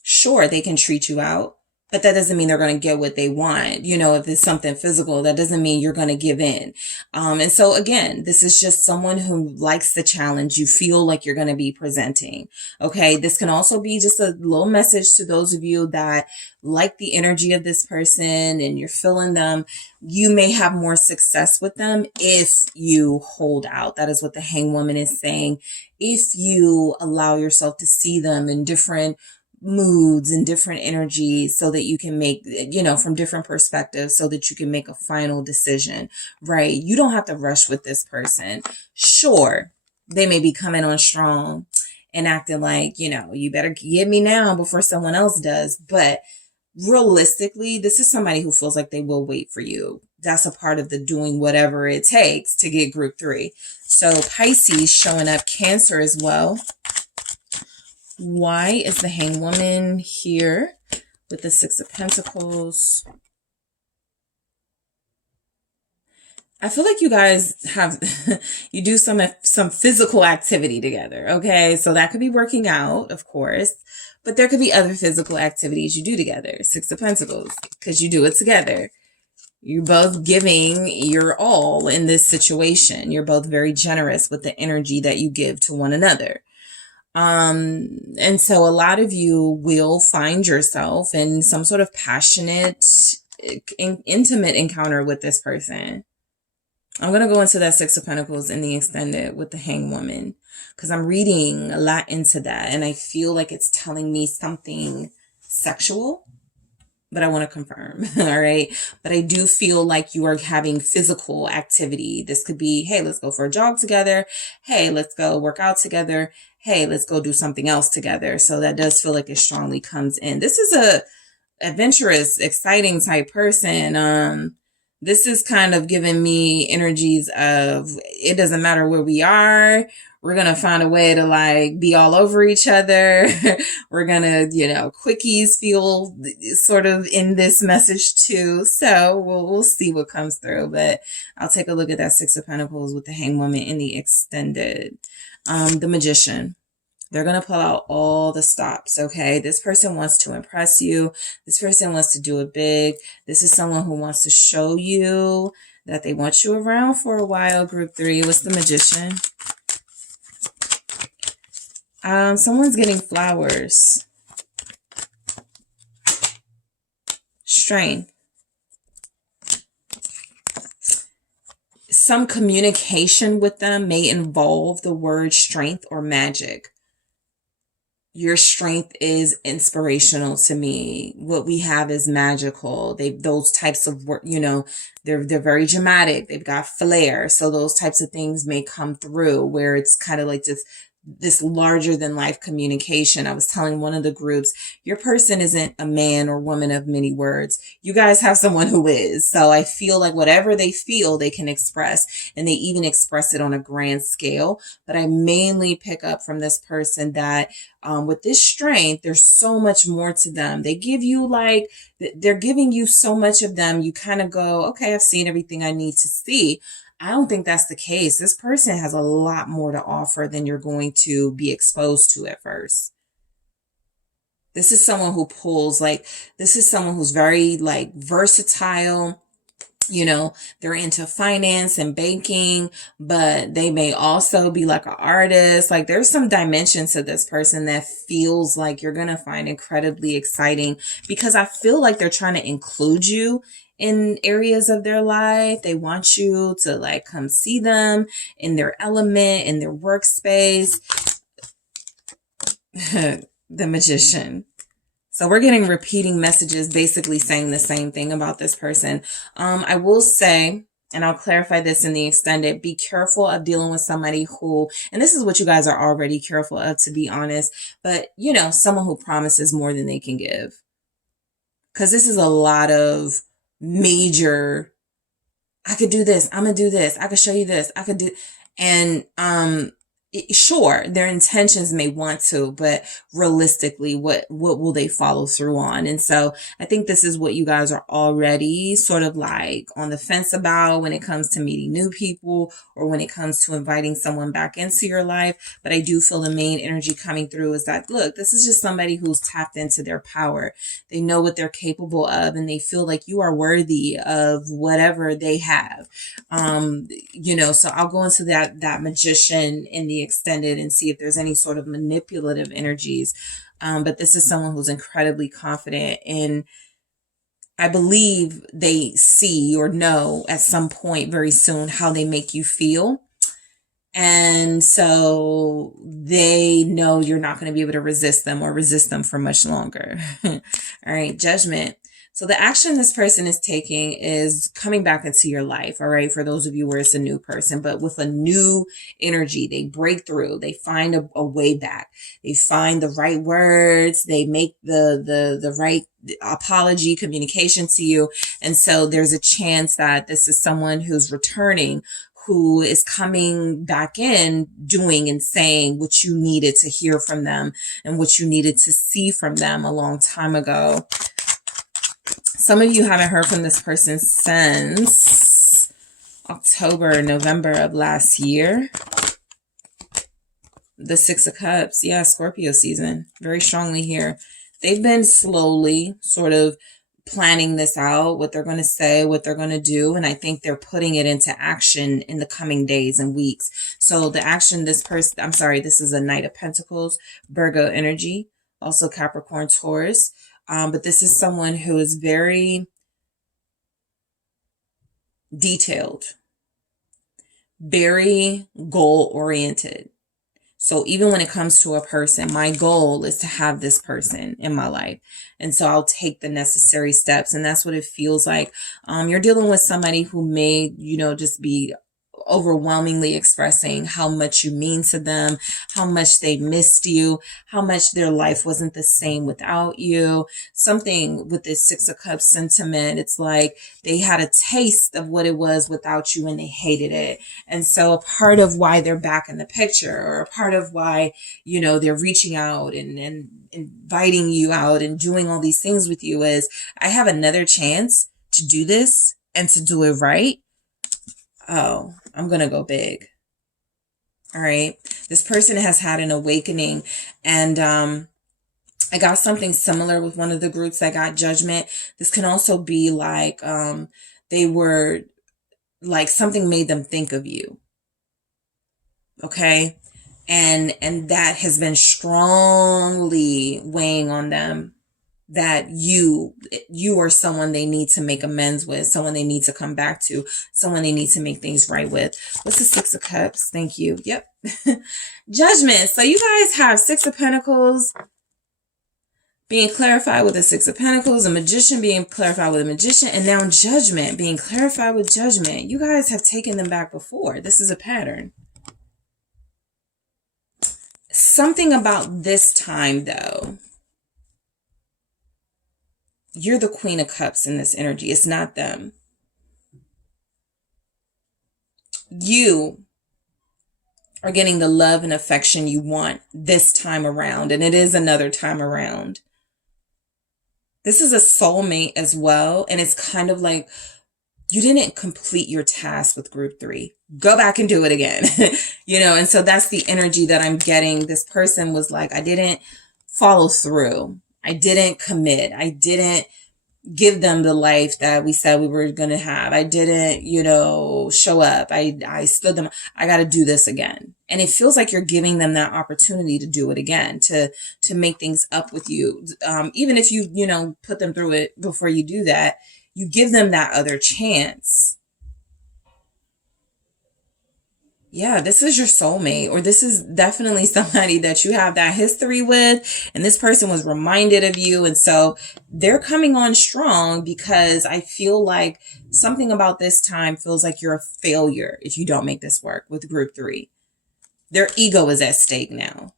Sure, they can treat you out, but that doesn't mean they're going to get what they want. You know, if it's something physical, that doesn't mean you're going to give in. And so again, this is just someone who likes the challenge you feel like you're going to be presenting. Okay. This can also be just a little message to those of you that like the energy of this person and you're feeling them. You may have more success with them if you hold out. That is what the Hanged Woman is saying. If you allow yourself to see them in different moods and different energies so that you can make, you know, from different perspectives so that you can make a final decision, right? You don't have to rush with this person. Sure, they may be coming on strong and acting like, you know, you better give me now before someone else does. But realistically, this is somebody who feels like they will wait for you. That's a part of the doing whatever it takes to get group 3. So Pisces showing up, Cancer as well. Why is the Hanged Woman here with the Six of Pentacles? I feel like you guys have, you do some physical activity together. Okay. So that could be working out, of course, but there could be other physical activities you do together. Six of Pentacles, because you do it together. You're both giving your all in this situation. You're both very generous with the energy that you give to one another. And so a lot of you will find yourself in some sort of passionate, intimate encounter with this person. I'm going to go into that Six of Pentacles in the extended with the Hanged Woman because I'm reading a lot into that and I feel like it's telling me something sexual, but I want to confirm. All right. But I do feel like you are having physical activity. This could be, hey, let's go for a jog together. Hey, let's go work out together. Hey, let's go do something else together. So that does feel like it strongly comes in. This is a adventurous, exciting type person. This is kind of giving me energies of it doesn't matter where we are. we're going to find a way to like be all over each other. We're going to, you know, quickies feel sort of in this message too. So we'll see what comes through, but I'll take a look at that Six of Pentacles with the Hanged Woman in the extended. The Magician. They're going to pull out all the stops, okay? This person wants to impress you. This person wants to do it big. This is someone who wants to show you that they want you around for a while. Group 3, what's the Magician? Someone's getting flowers. Strength. Some communication with them may involve the word strength or magic. Your strength is inspirational to me. What we have is magical. Those types of work, you know, they're very dramatic. They've got flair. So those types of things may come through where it's kind of like this larger than life communication. I was telling one of the groups, your person isn't a man or woman of many words. You guys have someone who is. So I feel like whatever they feel, they can express, and they even express it on a grand scale. But I mainly pick up from this person that with this strength, there's so much more to them. They give you like, they're giving you so much of them. You kind of go, okay, I've seen everything I need to see. I don't think that's the case. This person has a lot more to offer than you're going to be exposed to at first. This is someone who pulls, like, this is someone who's very, like, versatile. You know, they're into finance and banking, but they may also be like an artist. Like, there's some dimensions to this person that feels like you're going to find incredibly exciting, because I feel like they're trying to include you in areas of their life. They want you to like come see them in their element, in their workspace. The Magician. So we're getting repeating messages basically saying the same thing about this person. I will say, and I'll clarify this in the extended, be careful of dealing with somebody who, and this is what you guys are already careful of, to be honest, but you know, someone who promises more than they can give. Because this is a lot of major, I could do this, I'm gonna do this, I could show you this, I could do, and sure, their intentions may want to, but realistically, what will they follow through on? And so I think this is what you guys are already sort of like on the fence about when it comes to meeting new people or when it comes to inviting someone back into your life. But I do feel the main energy coming through is that, look, this is just somebody who's tapped into their power. They know what they're capable of, and they feel like you are worthy of whatever they have. You know, so I'll go into that Magician in the extended and see if there's any sort of manipulative energies. But this is someone who's incredibly confident, and I believe they see or know at some point very soon how they make you feel. And so they know you're not going to be able to resist them or resist them for much longer. All right, Judgment. So the action this person is taking is coming back into your life, all right, for those of you where it's a new person, but with a new energy. They break through. They find a way back. They find the right words. They make the right apology, communication to you. And so there's a chance that this is someone who's returning, who is coming back in, doing and saying what you needed to hear from them and what you needed to see from them a long time ago. Some of you haven't heard from this person since October, November of last year. The Six of Cups. Yeah, Scorpio season. Very strongly here. They've been slowly sort of planning this out, what they're going to say, what they're going to do. And I think they're putting it into action in the coming days and weeks. So the action, this is a Knight of Pentacles, Virgo energy, also Capricorn, Taurus. But this is someone who is very detailed, very goal-oriented. So even when it comes to a person, my goal is to have this person in my life. And so I'll take the necessary steps. And that's what it feels like. You're dealing with somebody who may, just be overwhelmingly expressing how much you mean to them, how much they missed you, how much their life wasn't the same without you. Something with this Six of Cups sentiment, it's like they had a taste of what it was without you and they hated it. And so a part of why they're back in the picture, or a part of why, you know, they're reaching out and inviting you out and doing all these things with you is, I have another chance to do this and to do it right. Oh, I'm going to go big. All right. This person has had an awakening, and I got something similar with one of the groups that got Judgment. This can also be like they were like something made them think of you. Okay. And that has been strongly weighing on them, that you are someone they need to make amends with, someone they need to come back to, someone they need to make things right with. What's the Six of Cups? Thank you. Yep. Judgment. So you guys have Six of Pentacles being clarified with the Six of Pentacles, a Magician being clarified with a Magician, and now Judgment being clarified with Judgment. You guys have taken them back before. This is a pattern. Something about this time, though. You're the Queen of Cups in this energy. It's not them. You are getting the love and affection you want this time around, and it is another time around. This is a soulmate as well, and it's kind of like you didn't complete your task with group 3. Go back and do it again. You know, and so that's the energy that I'm getting. This person was like, I didn't follow through. I didn't commit. I didn't give them the life that we said we were going to have. I didn't, you know, show up. I stood them. I got to do this again. And it feels like you're giving them that opportunity to do it again, to make things up with you. Even if you know, put them through it before you do that, you give them that other chance. Yeah, this is your soulmate, or this is definitely somebody that you have that history with, and this person was reminded of you, and so they're coming on strong, because I feel like something about this time feels like you're a failure if you don't make this work with group 3. Their ego is at stake now.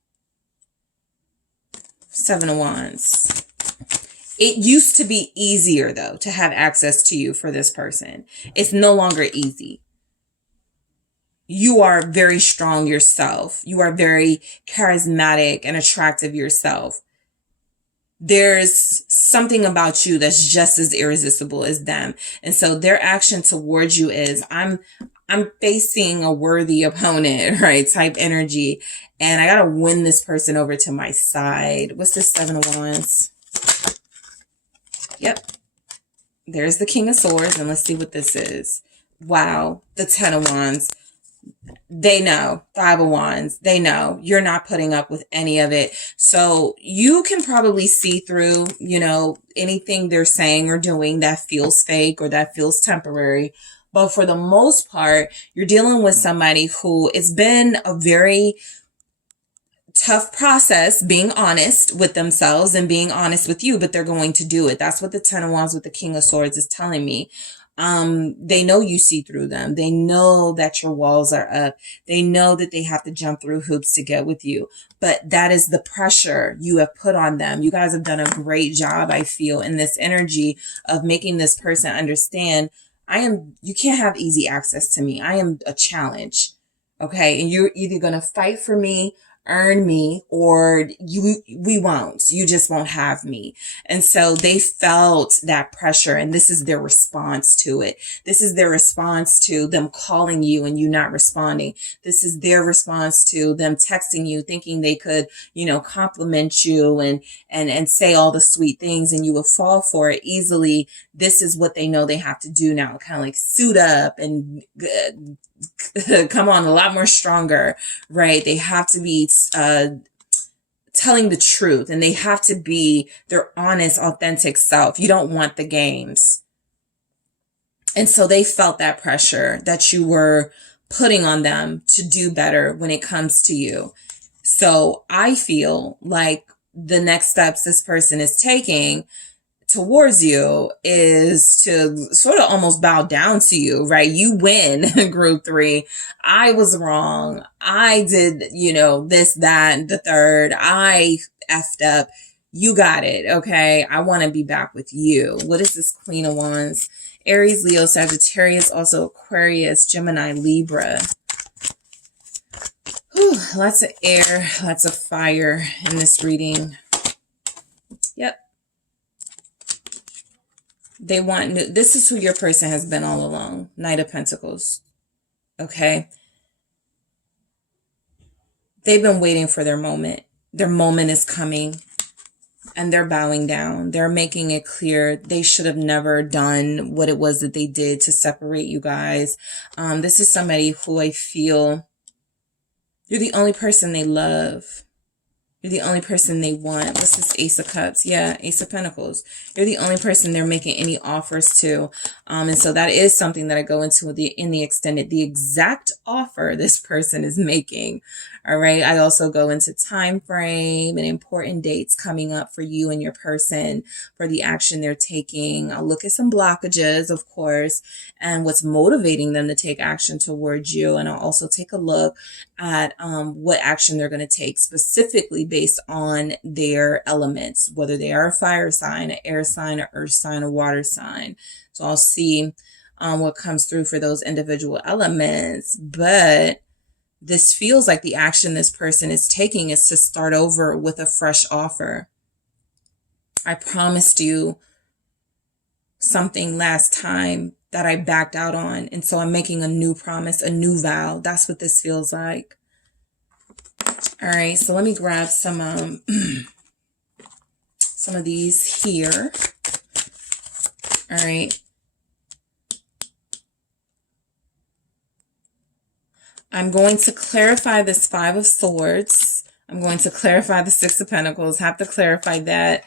Seven of Wands. It used to be easier, though, to have access to you for this person. It's no longer easy. You are very strong yourself. You are very charismatic and attractive yourself. There's something about you that's just as irresistible as them. And so their action towards you is, I'm facing a worthy opponent, right? Type energy. And I got to win this person over to my side. What's this Seven of Wands? Yep. There's the King of Swords. And let's see what this is. Wow. The Ten of Wands. They know. Five of Wands. They know you're not putting up with any of it. So you can probably see through, you know, anything they're saying or doing that feels fake or that feels temporary. But for the most part, you're dealing with somebody who, it's been a very tough process being honest with themselves and being honest with you, but they're going to do it. That's what the Ten of Wands with the King of Swords is telling me. They know you see through them. They know that your walls are up. They know that they have to jump through hoops to get with you. But that is the pressure you have put on them. You guys have done a great job, I feel, in this energy of making this person understand, you can't have easy access to me. I am a challenge. Okay. And you're either going to fight for me, earn me, or we won't. You just won't have me. And so they felt that pressure, and this is their response to it. This is their response to them calling you and you not responding. This is their response to them texting you, thinking they could, you know, compliment you and say all the sweet things, and you would fall for it easily. This is what they know they have to do now, kind of like suit up and come on a lot more stronger, right? They have to be telling the truth, and they have to be their honest, authentic self. You don't want the games. And so they felt that pressure that you were putting on them to do better when it comes to you. So I feel like the next steps this person is taking towards you is to sort of almost bow down to you, right? You win, group 3. I was wrong. I did, this, that, the third. I effed up. You got it. Okay. I want to be back with you. What is this Queen of Wands? Aries, Leo, Sagittarius, also Aquarius, Gemini, Libra. Whew, lots of air, lots of fire in this reading. Yep. They want new. This is who your person has been all along. Knight of Pentacles. Okay. They've been waiting for their moment. Their moment is coming. And they're bowing down. They're making it clear they should have never done what it was that they did to separate you guys. This is somebody who I feel you're the only person they love. You're the only person they want. What's this Ace of Cups? Yeah, Ace of Pentacles. You're the only person they're making any offers to. And so that is something that I go into in the extended, the exact offer this person is making. All right. I also go into time frame and important dates coming up for you and your person for the action they're taking. I'll look at some blockages, of course, and what's motivating them to take action towards you. And I'll also take a look at what action they're going to take specifically based on their elements, whether they are a fire sign, an air sign, an earth sign, a water sign. So I'll see what comes through for those individual elements. But this feels like the action this person is taking is to start over with a fresh offer. I promised you something last time that I backed out on. And so I'm making a new promise, a new vow. That's what this feels like. All right, so let me grab some of these here. All right. I'm going to clarify this 5 of Swords. I'm going to clarify the 6 of Pentacles. Have to clarify that.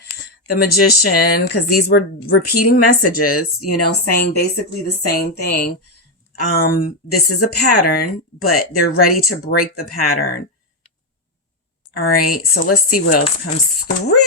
The Magician, because these were repeating messages, saying basically the same thing. This is a pattern, but they're ready to break the pattern. All right, so let's see what else comes through.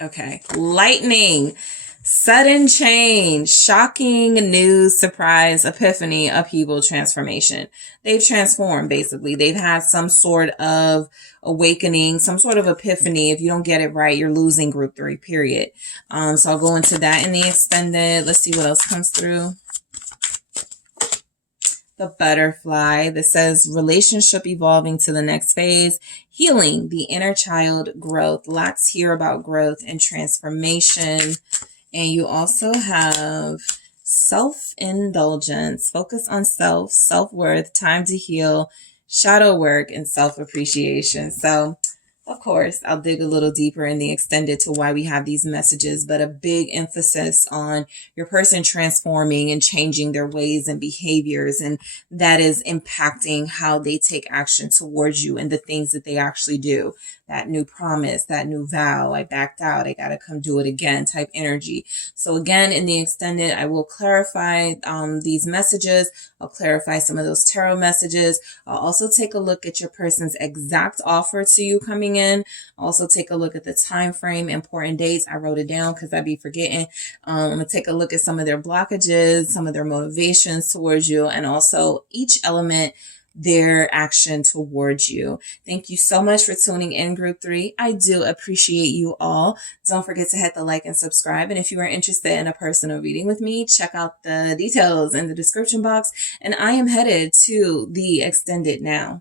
Okay, lightning, sudden change, shocking news, surprise, epiphany, upheaval, transformation. They've transformed, basically. They've had some sort of awakening, some sort of epiphany. If you don't get it right, you're losing group 3, period. So I'll go into that in the extended. Let's see what else comes through. The Butterfly that says relationship evolving to the next phase, healing the inner child, growth. Lots here about growth and transformation. And you also have self-indulgence, focus on self, self-worth, time to heal, shadow work, and self-appreciation. So, of course, I'll dig a little deeper in the extended to why we have these messages, but a big emphasis on your person transforming and changing their ways and behaviors, and that is impacting how they take action towards you and the things that they actually do. That new promise, that new vow, I backed out, I got to come do it again type energy. So again, in the extended, I will clarify these messages. I'll clarify some of those tarot messages. I'll also take a look at your person's exact offer to you coming in. Also take a look at the time frame, important dates. I wrote it down because I'd be forgetting. I'm going to take a look at some of their blockages, some of their motivations towards you, and also each element, their action towards you. Thank you so much for tuning in, group 3. I do appreciate you all. Don't forget to hit the like and subscribe. And if you are interested in a personal reading with me, check out the details in the description box. And I am headed to the extended now.